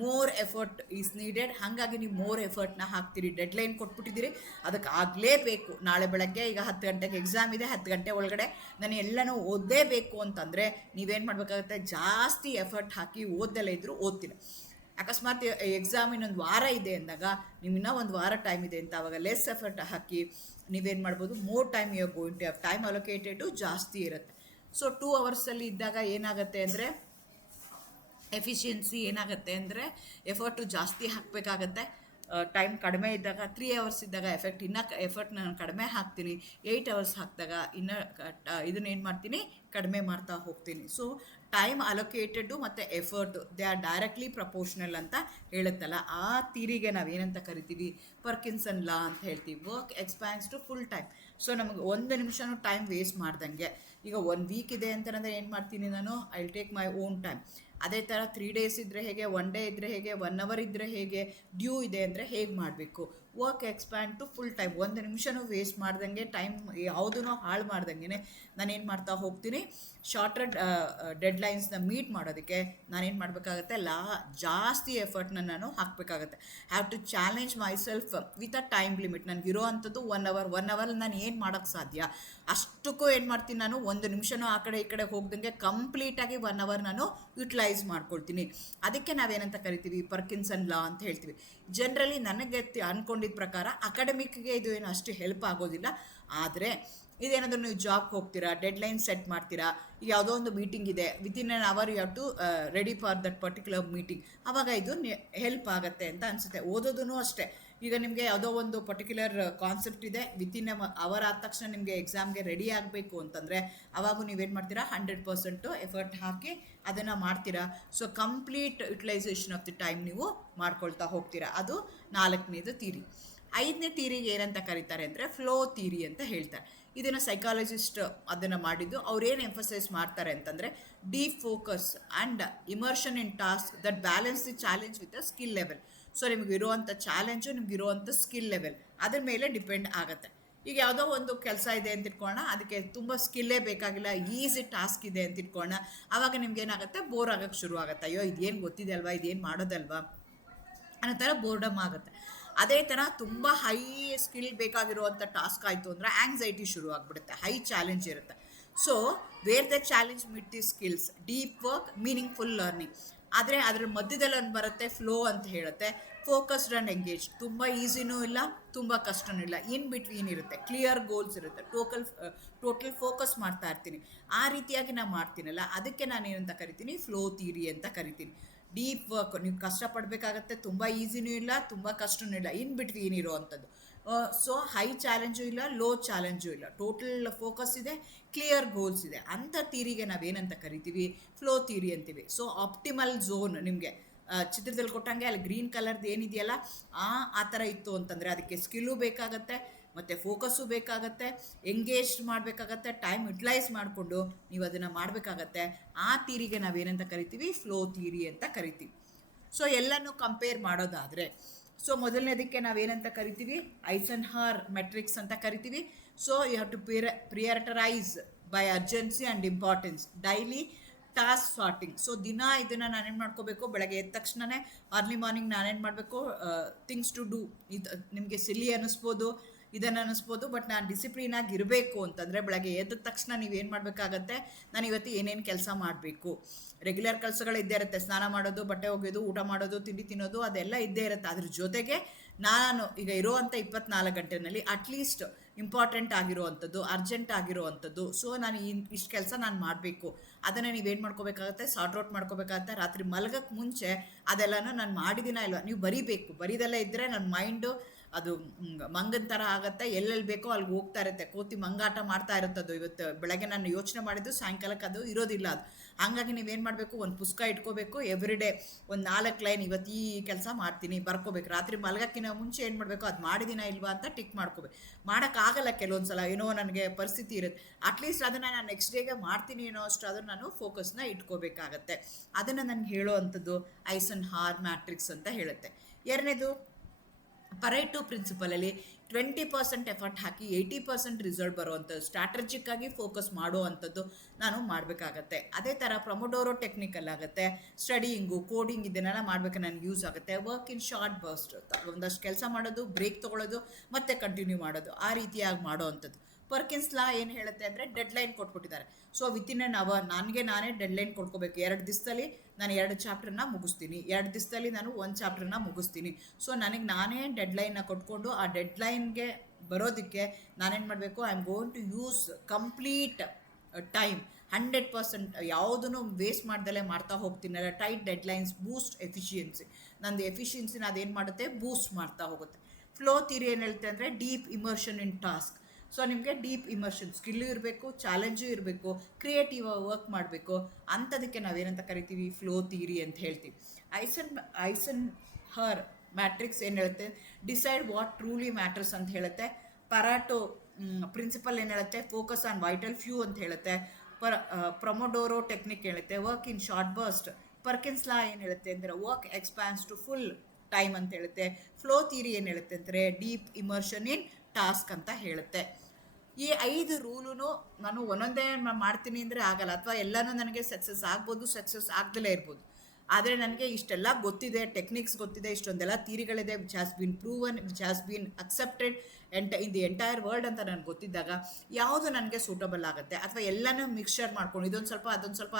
ಮೋರ್ ಎಫರ್ಟ್ ಈಸ್ ನೀಡೆಡ್. ಹಾಗಾಗಿ ನೀವು ಮೋರ್ ಎಫರ್ಟ್ನ ಹಾಕ್ತೀರಿ. ಡೆಡ್ಲೈನ್ ಕೊಟ್ಬಿಟ್ಟಿದ್ದೀರಿ, ಅದಕ್ಕೆ ಆಗಲೇಬೇಕು. ನಾಳೆ ಬೆಳಗ್ಗೆ ಈಗ 10 ಗಂಟೆಗೆ ಎಕ್ಸಾಮ್ ಇದೆ, 10 ಗಂಟೆ ಒಳಗಡೆ ನಾನು ಎಲ್ಲನೂ ಓದಲೇಬೇಕು ಅಂತಂದರೆ ನೀವೇನು ಮಾಡಬೇಕಾಗುತ್ತೆ, ಜಾಸ್ತಿ ಎಫರ್ಟ್ ಹಾಕಿ ಓದದಲ್ಲೇ ಇದ್ದರೂ ಓದ್ತೀರ. ಅಕಸ್ಮಾತ್ ಎಕ್ಸಾಮ್ ಇನ್ನೊಂದು ವಾರ ಇದೆ ಅಂದಾಗ, ನೀವು ಇನ್ನೂ 1 ವಾರ ಟೈಮ್ ಇದೆ ಅಂತ ಆವಾಗ ಲೆಸ್ ಎಫರ್ಟ್ ಹಾಕಿ ನೀವೇನು ಮಾಡ್ಬೋದು, more time you are going to have, time allocated ಜಾಸ್ತಿ ಇರುತ್ತೆ. ಸೊ 2 ಅವರ್ಸಲ್ಲಿ ಇದ್ದಾಗ ಏನಾಗುತ್ತೆ ಅಂದರೆ ಎಫಿಷಿಯನ್ಸಿ ಏನಾಗುತ್ತೆ ಅಂದರೆ ಎಫರ್ಟು ಜಾಸ್ತಿ ಹಾಕಬೇಕಾಗತ್ತೆ. ಟೈಮ್ ಕಡಿಮೆ ಇದ್ದಾಗ 3 hours ಇದ್ದಾಗ ಎಫರ್ಟ್ ನಾನು ಕಡಿಮೆ ಹಾಕ್ತೀನಿ. 8 hours ಹಾಕಿದಾಗ ಇದನ್ನ ಏನು ಮಾಡ್ತೀನಿ, ಕಡಿಮೆ ಮಾಡ್ತಾ ಹೋಗ್ತೀನಿ. ಸೊ ಟೈಮ್ ಅಲೋಕೇಟೆಡು ಮತ್ತು effort they are directly proportional ಅಂತ ಹೇಳುತ್ತಲ್ಲ, ಆ ಥಿಯರಿಗೆ ನಾವೇನಂತ ಕರಿತೀವಿ, ಪರ್ಕಿನ್ಸನ್ ಲಾ ಅಂತ ಹೇಳ್ತೀವಿ. Work expands to full time. So ನಮಗೆ ಒಂದು ನಿಮಿಷನೂ ಟೈಮ್ ವೇಸ್ಟ್ ಮಾಡ್ದಂಗೆ, ಈಗ 1 ವೀಕ್ ಇದೆ ಅಂತಂದರೆ ಏನು ಮಾಡ್ತೀನಿ ನಾನು, I will take my own time. ಅದೇ ಥರ 3 ಡೇಸ್ ಇದ್ದರೆ ಹೇಗೆ, 1 ಡೇ ಇದ್ದರೆ ಹೇಗೆ, 1 ಅವರ್ ಇದ್ದರೆ ಹೇಗೆ, ಡ್ಯೂ ಇದೆ ಅಂದರೆ ಹೇಗೆ ಮಾಡಬೇಕು. Work expand to full time. ಒಂದು ನಿಮಿಷನೂ ವೇಸ್ಟ್ ಮಾಡ್ದಂಗೆ, ಟೈಮ್ ಯಾವುದೂ ಹಾಳು ಮಾಡ್ದಂಗೆ ನಾನೇನು ಮಾಡ್ತಾ ಹೋಗ್ತೀನಿ, ಶಾರ್ಟರ್ ಡೆಡ್ಲೈನ್ಸ್ನ ಮೀಟ್ ಮಾಡೋದಕ್ಕೆ ನಾನೇನು ಮಾಡಬೇಕಾಗತ್ತೆ, ಜಾಸ್ತಿ ಎಫರ್ಟ್ನ ನಾನು ಹಾಕಬೇಕಾಗತ್ತೆ. Have to challenge myself with a time limit. ನನಗಿರೋ ಅಂಥದ್ದು 1 ಅವರ್. 1 ಅವರಲ್ಲಿ ನಾನು ಏನು ಮಾಡೋಕ್ಕೆ ಸಾಧ್ಯ, ಅಷ್ಟಕ್ಕೂ ಏನು ಮಾಡ್ತೀನಿ ನಾನು, ಒಂದು ನಿಮಿಷನೂ ಆ ಕಡೆ ಈ ಕಡೆ ಹೋಗ್ದಂಗೆ ಕಂಪ್ಲೀಟಾಗಿ 1 ಅವರ್ ನಾನು ಯುಟಿಲೈಸ್ ಮಾಡ್ಕೊಳ್ತೀನಿ. ಅದಕ್ಕೆ ನಾವೇನಂತ ಕರಿತೀವಿ, ಪರ್ಕಿನ್ಸನ್ ಲಾ ಅಂತ ಹೇಳ್ತೀವಿ. ಜನರಲಿ ನನಗೆ ಅಂದ್ಕೊಂಡಿದ್ದ ಪ್ರಕಾರ ಅಕಾಡೆಮಿಕ್ಗೆ ಇದು ಏನು ಅಷ್ಟು ಹೆಲ್ಪ್ ಆಗೋದಿಲ್ಲ. ಆದರೆ ಇದೇನಾದರೂ ನೀವು ಜಾಬ್ಗೆ ಹೋಗ್ತೀರಾ, ಡೆಡ್ಲೈನ್ ಸೆಟ್ ಮಾಡ್ತೀರಾ, ಯಾವುದೋ ಒಂದು ಮೀಟಿಂಗ್ ಇದೆ, within an hour you have to ready for that particular meeting, ಆವಾಗ ಇದು ಹೆಲ್ಪ್ ಆಗುತ್ತೆ ಅಂತ ಅನಿಸುತ್ತೆ. ಓದೋದೂ ಅಷ್ಟೇ, ಈಗ ನಿಮಗೆ ಯಾವುದೋ ಒಂದು ಪರ್ಟಿಕ್ಯುಲರ್ ಕಾನ್ಸೆಪ್ಟ್ ಇದೆ, ವಿತಿನ್ ಅವರ್ ಆದ ತಕ್ಷಣ ನಿಮಗೆ ಎಕ್ಸಾಮ್ಗೆ ರೆಡಿ ಆಗಬೇಕು ಅಂತಂದರೆ ಅವಾಗ ನೀವೇನು ಮಾಡ್ತೀರಾ, 100% ಎಫರ್ಟ್ ಹಾಕಿ ಅದನ್ನು ಮಾಡ್ತೀರಾ. So complete utilisation of the time ನೀವು ಮಾಡ್ಕೊಳ್ತಾ ಹೋಗ್ತೀರಾ. ಅದು 4ನೇದು ಥಿಯರಿ. 5ನೇ ಥಿಯರಿಗೆ ಏನಂತ ಕರೀತಾರೆ ಅಂದರೆ ಫ್ಲೋ ಥಿಯರಿ ಅಂತ ಹೇಳ್ತಾರೆ. ಇದನ್ನು ಸೈಕಾಲಜಿಸ್ಟ್ ಅದನ್ನು ಮಾಡಿದ್ದು. ಅವ್ರೇನು ಎಂಫಸೈಸ್ ಮಾಡ್ತಾರೆ ಅಂತಂದರೆ deep focus and immersion in task that balance the challenge with a skill level. So ನಿಮಗಿರುವಂಥ ಚಾಲೆಂಜು, ನಿಮಗಿರುವಂಥ ಸ್ಕಿಲ್ ಲೆವೆಲ್ ಅದ್ರ ಮೇಲೆ ಡಿಪೆಂಡ್ ಆಗುತ್ತೆ. ಈಗ ಯಾವುದೋ ಒಂದು ಕೆಲಸ ಇದೆ ಅಂತ ಇಟ್ಕೊಳ್ಳೋಣ, ಅದಕ್ಕೆ ತುಂಬ ಸ್ಕಿಲ್ಲೇ ಬೇಕಾಗಿಲ್ಲ, ಈಸಿ ಟಾಸ್ಕ್ ಇದೆ ಅಂತ ಇಟ್ಕೊಳ್ಳೋಣ, ಆವಾಗ ನಿಮ್ಗೇನಾಗುತ್ತೆ, ಬೋರ್ ಆಗೋಕ್ಕೆ ಶುರು ಆಗುತ್ತೆ. ಅಯ್ಯೋ ಇದೇನು ಗೊತ್ತಿದೆ ಅಲ್ವಾ, ಇದೇನು ಮಾಡೋದಲ್ವಾ ಅನ್ನೋ ಥರ ಬೋರ್ಡಮ್ ಆಗುತ್ತೆ. ಅದೇ ಥರ ತುಂಬ ಹೈ ಸ್ಕಿಲ್ ಬೇಕಾಗಿರುವಂಥ ಟಾಸ್ಕ್ ಆಯಿತು ಅಂದರೆ ಆ್ಯಂಗ್ಸೈಟಿ ಶುರು ಆಗಿಬಿಡುತ್ತೆ, ಹೈ ಚಾಲೆಂಜ್ ಇರುತ್ತೆ. So where the challenge meet the skills, deep work, meaningful learning. ಆದರೆ ಅದ್ರ ಮಧ್ಯದಲ್ಲಿ ಒಂದು ಬರುತ್ತೆ ಫ್ಲೋ ಅಂತ ಹೇಳುತ್ತೆ, ಫೋಕಸ್ಡ್ ಆ್ಯಂಡ್ ಎಂಗೇಜ್. ತುಂಬ ಈಸಿನೂ ಇಲ್ಲ, ತುಂಬ ಕಷ್ಟನೂ ಇಲ್ಲ, ಇನ್ ಬಿಟ್ವೀನ್ ಇರುತ್ತೆ, ಕ್ಲಿಯರ್ ಗೋಲ್ಸ್ ಇರುತ್ತೆ, ಟೋಟಲ್ ಫೋಕಸ್ ಮಾಡ್ತಾ ಇರ್ತೀನಿ. ಆ ರೀತಿಯಾಗಿ ನಾನು ಮಾಡ್ತೀನಲ್ಲ, ಅದಕ್ಕೆ ನಾನು ಏನಂತ ಕರಿತೀನಿ, ಫ್ಲೋ ಥಿಯರಿ ಅಂತ ಕರಿತೀನಿ. ಡೀಪ್ ವರ್ಕ್, ನೀವು ಕಷ್ಟಪಡಬೇಕಾಗತ್ತೆ, ತುಂಬ ಈಸಿನೂ ಇಲ್ಲ, ತುಂಬ ಕಷ್ಟನೂ ಇಲ್ಲ, ಇನ್ ಬಿಟ್ವೀನ್ ಇರೋ ಅಂಥದ್ದು. ಸೊ ಹೈ ಚಾಲೆಂಜು ಇಲ್ಲ, ಲೋ ಚಾಲೆಂಜು ಇಲ್ಲ, ಟೋಟಲ್ ಫೋಕಸ್ ಇದೆ, ಕ್ಲಿಯರ್ ಗೋಲ್ಸ್ ಇದೆ. ಅಂಥ ಥಿಯರಿಗೆ ನಾವೇನಂತ ಕರಿತೀವಿ, ಫ್ಲೋ ಥಿಯರಿ ಅಂತೀವಿ. ಸೊ ಆಪ್ಟಿಮಲ್ ಝೋನ್, ನಿಮಗೆ ಚಿತ್ರದಲ್ಲಿ ಕೊಟ್ಟಂಗೆ ಅಲ್ಲಿ ಗ್ರೀನ್ ಕಲರ್ದು ಏನಿದೆಯಲ್ಲ ಆ ಥರ ಇತ್ತು ಅಂತಂದರೆ ಅದಕ್ಕೆ ಸ್ಕಿಲ್ಲು ಬೇಕಾಗತ್ತೆ, ಮತ್ತು ಫೋಕಸ್ಸು ಬೇಕಾಗತ್ತೆ, ಎಂಗೇಜ್ ಮಾಡಬೇಕಾಗತ್ತೆ, ಟೈಮ್ ಯುಟಿಲೈಸ್ ಮಾಡಿಕೊಂಡು ನೀವು ಅದನ್ನು ಮಾಡಬೇಕಾಗತ್ತೆ. ಆ ಥಿಯರಿಗೆ ನಾವೇನಂತ ಕರಿತೀವಿ, ಫ್ಲೋ ಥಿಯರಿ ಅಂತ ಕರಿತೀವಿ. ಸೊ ಎಲ್ಲನೂ ಕಂಪೇರ್ ಮಾಡೋದಾದರೆ, ಸೊ ಮೊದಲನೇದಕ್ಕೆ ನಾವೇನಂತ ಕರಿತೀವಿ, ಐಸನ್ಹಾರ್ ಮೆಟ್ರಿಕ್ಸ್ ಅಂತ ಕರಿತೀವಿ. So you have to prioritise by urgency and importance, daily task sorting. So ದಿನ ಇದನ್ನು ನಾನೇನು ಮಾಡ್ಕೋಬೇಕು, ಬೆಳಗ್ಗೆ ಎದ್ದ ತಕ್ಷಣವೇ ಅರ್ಲಿ ಮಾರ್ನಿಂಗ್ ನಾನೇನು ಮಾಡಬೇಕು, ಥಿಂಗ್ಸ್ ಟು ಡೂ. ಇದು ನಿಮಗೆ ಸಿಲ್ಲಿ ಅನ್ನಿಸ್ಬೋದು, ಇದನ್ನು ಅನ್ನಿಸ್ಬೋದು, ಬಟ್ ನಾನು ಡಿಸಿಪ್ಲಿನಾಗಿ ಇರಬೇಕು ಅಂತಂದರೆ ಬೆಳಗ್ಗೆ ಎದ್ದ ತಕ್ಷಣ ನೀವೇನು ಮಾಡಬೇಕಾಗತ್ತೆ, ನಾನು ಇವತ್ತು ಏನೇನು ಕೆಲಸ ಮಾಡಬೇಕು. ರೆಗ್ಯುಲರ್ ಕೆಲಸಗಳು ಇದ್ದೇ ಇರುತ್ತೆ, ಸ್ನಾನ ಮಾಡೋದು, ಬಟ್ಟೆ ಒಗೆಯೋದು, ಊಟ ಮಾಡೋದು, ತಿಂಡಿ ತಿನ್ನೋದು, ಅದೆಲ್ಲ ಇದ್ದೇ ಇರುತ್ತೆ. ಅದ್ರ ಜೊತೆಗೆ ನಾನು ಈಗ ಇರೋವಂಥ 24 ಗಂಟೆನಲ್ಲಿ ಅಟ್ಲೀಸ್ಟ್ ಇಂಪಾರ್ಟೆಂಟ್ ಆಗಿರೋವಂಥದ್ದು, ಅರ್ಜೆಂಟ್ ಆಗಿರೋವಂಥದ್ದು, ಸೊ ನಾನು ಇಷ್ಟು ಕೆಲಸ ನಾನು ಮಾಡಬೇಕು, ಅದನ್ನು ನೀವೇನು ಮಾಡ್ಕೋಬೇಕಾಗತ್ತೆ, ಸಾರ್ಟ್ ಔಟ್ ಮಾಡ್ಕೋಬೇಕಾಗತ್ತೆ. ರಾತ್ರಿ ಮಲಗಕ್ಕೆ ಮುಂಚೆ ಅದೆಲ್ಲನೂ ನಾನು ಮಾಡಿದ್ದೀನ ಇಲ್ವಾ ನೀವು ಬರೀಬೇಕು. ಬರೀದೆಲ್ಲ ಇದ್ದರೆ ನನ್ನ ಮೈಂಡು ಅದು ಮಂಗನ ಥರ ಆಗುತ್ತೆ, ಎಲ್ಲೆಲ್ಲಿ ಬೇಕೋ ಅಲ್ಲಿಗೆ ಹೋಗ್ತಾ ಇರುತ್ತೆ, ಕೋತಿ ಮಂಗಾಟ ಮಾಡ್ತಾ ಇರುತ್ತದು. ಇವತ್ತು ಬೆಳಗ್ಗೆ ನಾನು ಯೋಚನೆ ಮಾಡಿದ್ದು ಸಾಯಂಕಾಲಕ್ಕೆ ಅದು ಇರೋದಿಲ್ಲ. ಅದು ಹಾಗಾಗಿ ನೀವೇನು ಮಾಡಬೇಕು, ಒಂದು ಪುಸ್ತಕ ಇಟ್ಕೋಬೇಕು, ಎವ್ರಿ ಡೇ ಒಂದು 4 ಲೈನ್ ಇವತ್ತು ಈ ಕೆಲಸ ಮಾಡ್ತೀನಿ ಬರ್ಕೋಬೇಕು. ರಾತ್ರಿ ಮಲಗಕ್ಕಿಂತ ಮುಂಚೆ ಏನು ಮಾಡಬೇಕು, ಅದು ಮಾಡಿದಿನ ಇಲ್ವಾ ಅಂತ ಟಿಕ್ ಮಾಡ್ಕೋಬೇಕು. ಮಾಡೋಕ್ಕಾಗಲ್ಲ ಕೆಲವೊಂದು ಸಲ, ಏನೋ ನನಗೆ ಪರಿಸ್ಥಿತಿ ಇರುತ್ತೆ, ಅಟ್ಲೀಸ್ಟ್ ಅದನ್ನು ನಾನು ನೆಕ್ಸ್ಟ್ ಡೇಗೆ ಮಾಡ್ತೀನಿ ಏನೋ ಅಷ್ಟು ಅದನ್ನು ನಾನು ಫೋಕಸ್ನ ಇಟ್ಕೋಬೇಕಾಗತ್ತೆ. ಅದನ್ನು ನನಗೆ ಹೇಳೋ ಅಂಥದ್ದು ಐಸನ್ಹಾರ್ ಮ್ಯಾಟ್ರಿಕ್ಸ್ ಅಂತ ಹೇಳುತ್ತೆ. ಎರಡನೇದು ಪರೇಟೋ ಪ್ರಿನ್ಸಿಪಲಲ್ಲಿ 20% ಎಫರ್ಟ್ ಹಾಕಿ 80% ರಿಸಲ್ಟ್ ಬರುವಂಥದ್ದು, ಸ್ಟ್ರಾಟಜಿಕ್ಕಾಗಿ ಫೋಕಸ್ ಮಾಡುವಂಥದ್ದು ನಾನು ಮಾಡಬೇಕಾಗತ್ತೆ. ಅದೇ ಥರ ಪ್ರೊಮೊಡೋರೋ ಟೆಕ್ನಿಕಲ್ ಆಗುತ್ತೆ, ಸ್ಟಡಿಯಿಂಗು, ಕೋಡಿಂಗ್, ಇದನ್ನೆಲ್ಲ ಮಾಡಬೇಕು, ನನಗೆ ಯೂಸ್ ಆಗುತ್ತೆ. ವರ್ಕ್ ಇನ್ ಶಾರ್ಟ್ ಬರ್ಸ್ಟ್, ಒಂದಷ್ಟು ಕೆಲಸ ಮಾಡೋದು, ಬ್ರೇಕ್ ತೊಗೊಳ್ಳೋದು, ಮತ್ತೆ ಕಂಟಿನ್ಯೂ ಮಾಡೋದು, ಆ ರೀತಿಯಾಗಿ ಮಾಡೋ ಅಂಥದ್ದು. ಪರ್ಕಿನ್ಸ್ ಲಾ ಏನು ಹೇಳುತ್ತೆ ಅಂದರೆ ಡೆಡ್ಲೈನ್ ಕೊಟ್ಬಿಟ್ಟಿದ್ದಾರೆ. ಸೊ ವಿತಿನ್ ಆನ್ ಅವರ್ ನಾನೇ ಡೆಡ್ಲೈನ್ ಕೊಟ್ಕೋಬೇಕು. 2 ದಿವಸದಲ್ಲಿ ನಾನು 2 ಚಾಪ್ಟರ್ನ ಮುಗಿಸ್ತೀನಿ, 2 ದಿವಸದಲ್ಲಿ ನಾನು 1 ಚಾಪ್ಟರ್ನ ಮುಗಿಸ್ತೀನಿ. ಸೊ ನನಗೆ ನಾನೇ ಡೆಡ್ಲೈನ್ನ ಕೊಟ್ಕೊಂಡು ಆ ಡೆಡ್ಲೈನ್ಗೆ ಬರೋದಕ್ಕೆ ನಾನೇನು ಮಾಡಬೇಕು, I am going to use complete time 100%, ಯಾವುದೂ ವೇಸ್ಟ್ ಮಾಡ್ದಲೇ ಮಾಡ್ತಾ ಹೋಗ್ತೀನಲ್ಲ. ಟೈಟ್ ಡೆಡ್ಲೈನ್ಸ್ ಬೂಸ್ಟ್ ಎಫಿಷಿಯನ್ಸಿ, ನಂದು ಎಫಿಷಿಯನ್ಸಿನ ಅದೇನು ಮಾಡುತ್ತೆ, ಬೂಸ್ಟ್ ಮಾಡ್ತಾ ಹೋಗುತ್ತೆ. ಫ್ಲೋ ಥಿಯರಿ ಏನು ಹೇಳುತ್ತೆ ಅಂದರೆ deep immersion in task. So ನಿಮಗೆ ಡೀಪ್ ಇಮರ್ಷನ್ ಸ್ಕಿಲ್ಲು ಇರಬೇಕು, ಚಾಲೆಂಜು ಇರಬೇಕು, ಕ್ರಿಯೇಟಿವ್ ವರ್ಕ್ ಮಾಡಬೇಕು. ಅಂಥದಕ್ಕೆ ನಾವೇನಂತ ಕರಿತೀವಿ, ಫ್ಲೋ ಥಿಯರಿ ಅಂತ ಹೇಳ್ತೀವಿ. ಐಸನ್ ಹರ್ ಮ್ಯಾಟ್ರಿಕ್ಸ್ ಏನು ಹೇಳುತ್ತೆ, ಡಿಸೈಡ್ ವಾಟ್ ಟ್ರೂಲಿ ಮ್ಯಾಟರ್ಸ್ ಅಂತ ಹೇಳುತ್ತೆ. ಪರಾಟೋ ಪ್ರಿನ್ಸಿಪಲ್ ಏನು ಹೇಳುತ್ತೆ, ಫೋಕಸ್ ಆನ್ ವೈಟಲ್ ಫ್ಯೂ ಅಂತ ಹೇಳುತ್ತೆ. ಪ್ರೊಮೊಡೋರೋ ಟೆಕ್ನಿಕ್ ಹೇಳುತ್ತೆ, ವರ್ಕ್ ಇನ್ ಶಾರ್ಟ್ ಬರ್ಸ್ಟ್. ಪರ್ಕಿನ್ಸ್ ಲಾ ಏನು ಹೇಳುತ್ತೆ ಅಂದರೆ work expands to full time ಅಂತ ಹೇಳುತ್ತೆ. ಫ್ಲೋ ಥಿಯರಿ ಏನು ಹೇಳುತ್ತೆ ಅಂದರೆ ಡೀಪ್ ಇಮರ್ಷನ್ ಇನ್ ಟಾಸ್ಕ್ ಅಂತ ಹೇಳುತ್ತೆ. ಈ 5 ರೂಲು ನಾನು ಒಂದೊಂದೇ ಮಾಡ್ತೀನಿ ಅಂದರೆ ಆಗಲ್ಲ, ಅಥವಾ ಎಲ್ಲನೂ ನನಗೆ ಸಕ್ಸಸ್ ಆಗ್ಬೋದು, ಸಕ್ಸಸ್ ಆಗ್ದಲೇ ಇರ್ಬೋದು. ಆದರೆ ನನಗೆ ಇಷ್ಟೆಲ್ಲ ಗೊತ್ತಿದೆ, ಟೆಕ್ನಿಕ್ಸ್ ಗೊತ್ತಿದೆ, ಇಷ್ಟೊಂದೆಲ್ಲ ಥಿಯರಿಗಳಿದೆ, which has been proven, which has been accepted in the entire world ಅಂತ ನನಗೆ ಗೊತ್ತಿದ್ದಾಗ ಯಾವುದು ನನಗೆ ಸೂಟಬಲ್ ಆಗುತ್ತೆ, ಅಥವಾ ಎಲ್ಲನೂ ಮಿಕ್ಸ್ಚರ್ ಮಾಡ್ಕೊಂಡು ಇದೊಂದು ಸ್ವಲ್ಪ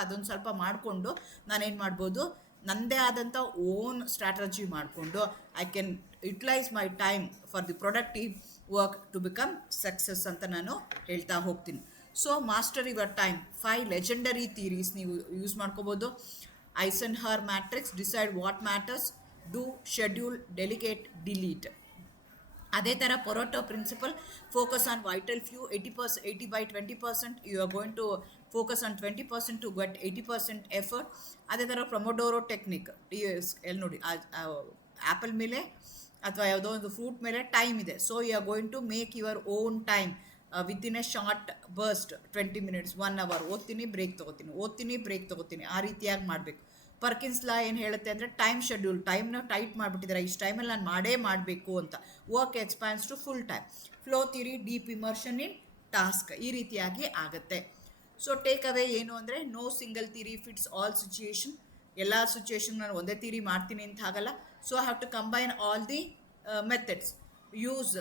ಅದೊಂದು ಸ್ವಲ್ಪ ಮಾಡಿಕೊಂಡು ನಾನೇನು ಮಾಡ್ಬೋದು, ನನ್ನದೇ ಆದಂಥ ಓನ್ ಸ್ಟ್ರಾಟಜಿ ಮಾಡಿಕೊಂಡು I can utilise my time for the productive work to become success ಅಂತ ನಾನು ಹೇಳ್ತಾ ಹೋಗ್ತೀನಿ. So master your time, 5 legendary theories ನೀವು ಯೂಸ್ ಮಾಡ್ಕೋಬೋದು. Eisenhower matrix, decide what matters, do, schedule, delegate, delete. ಅದೇ ಥರ Pareto principle, focus on vital few, 80/20%, you are going to focus on 20% to get 80% effort. ಅದೇ ಥರ ಪ್ರೊಮೊಡೋರೋ technique, ಎಲ್ಲಿ ನೋಡಿ apple ಮೇಲೆ ಅಥವಾ ಯಾವುದೋ ಒಂದು ಫ್ರೂಟ್ ಮೇಲೆ ಟೈಮ್ ಇದೆ, so you are going to make your own time within a short burst, 20 minutes, 1 hour ಓದ್ತೀನಿ, ಬ್ರೇಕ್ ತೊಗೋತೀನಿ, ಆ ರೀತಿಯಾಗಿ ಮಾಡಬೇಕು. ಪರ್ಕಿನ್ಸ್ ಲಾ ಏನು ಹೇಳುತ್ತೆ ಅಂದರೆ ಟೈಮ್ ಶೆಡ್ಯೂಲ್, ಟೈಮ್ನ ಟೈಟ್ ಮಾಡಿಬಿಟ್ಟಿದ್ದಾರೆ, ಇಷ್ಟು ಟೈಮಲ್ಲಿ ನಾನು ಮಾಡಬೇಕು ಅಂತ. Work expands to full time. Flow theory, deep immersion in task, ಈ ರೀತಿಯಾಗಿ ಆಗುತ್ತೆ. ಸೊ ಟೇಕ್ ಅವೇ ಏನು ಅಂದರೆ, no single theory fits all situation. ಎಲ್ಲ ಸಿಚುಯೇಷನ್ ನಾನು ಒಂದೇ ಥಿಯರಿ ಮಾಡ್ತೀನಿ ಅಂತ ಆಗಲ್ಲ. So I have to combine all the methods. Use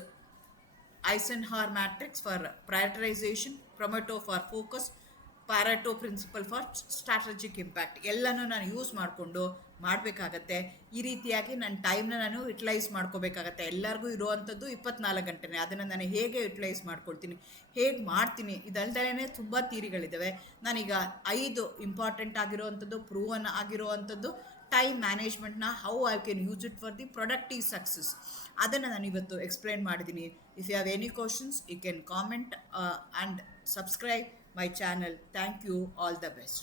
Eisenhower matrix for prioritisation, Pomodoro for focus, Pareto principle for strategic impact. ಎಲ್ಲನೂ ನಾನು ಯೂಸ್ ಮಾಡಿಕೊಂಡು ಮಾಡಬೇಕಾಗತ್ತೆ. ಈ ರೀತಿಯಾಗಿ ನನ್ನ ಟೈಮ್ನ ನಾನು ಯುಟಿಲೈಸ್ ಮಾಡ್ಕೋಬೇಕಾಗತ್ತೆ. ಎಲ್ಲರಿಗೂ ಇರುವಂಥದ್ದು 24 ಗಂಟೆನೇ, ಅದನ್ನು ನಾನು ಹೇಗೆ ಯುಟಿಲೈಸ್ ಮಾಡ್ಕೊಳ್ತೀನಿ, ಹೇಗೆ ಮಾಡ್ತೀನಿ, ಇದಲ್ದೇ ತುಂಬ ಥಿಯರಿಗಳಿದ್ದಾವೆ. ನಾನೀಗ 5 ಇಂಪಾರ್ಟೆಂಟ್ ಆಗಿರೋವಂಥದ್ದು, ಪ್ರೂವನ್ ಆಗಿರೋವಂಥದ್ದು ಟೈಮ್ ಮ್ಯಾನೇಜ್ಮೆಂಟ್ನ how I can use it for the productive success, ಅದನ್ನು ನಾನು ಇವತ್ತು ಎಕ್ಸ್ಪ್ಲೈನ್ ಮಾಡಿದ್ದೀನಿ. If you have any questions you can comment and subscribe my channel. Thank you. All the best.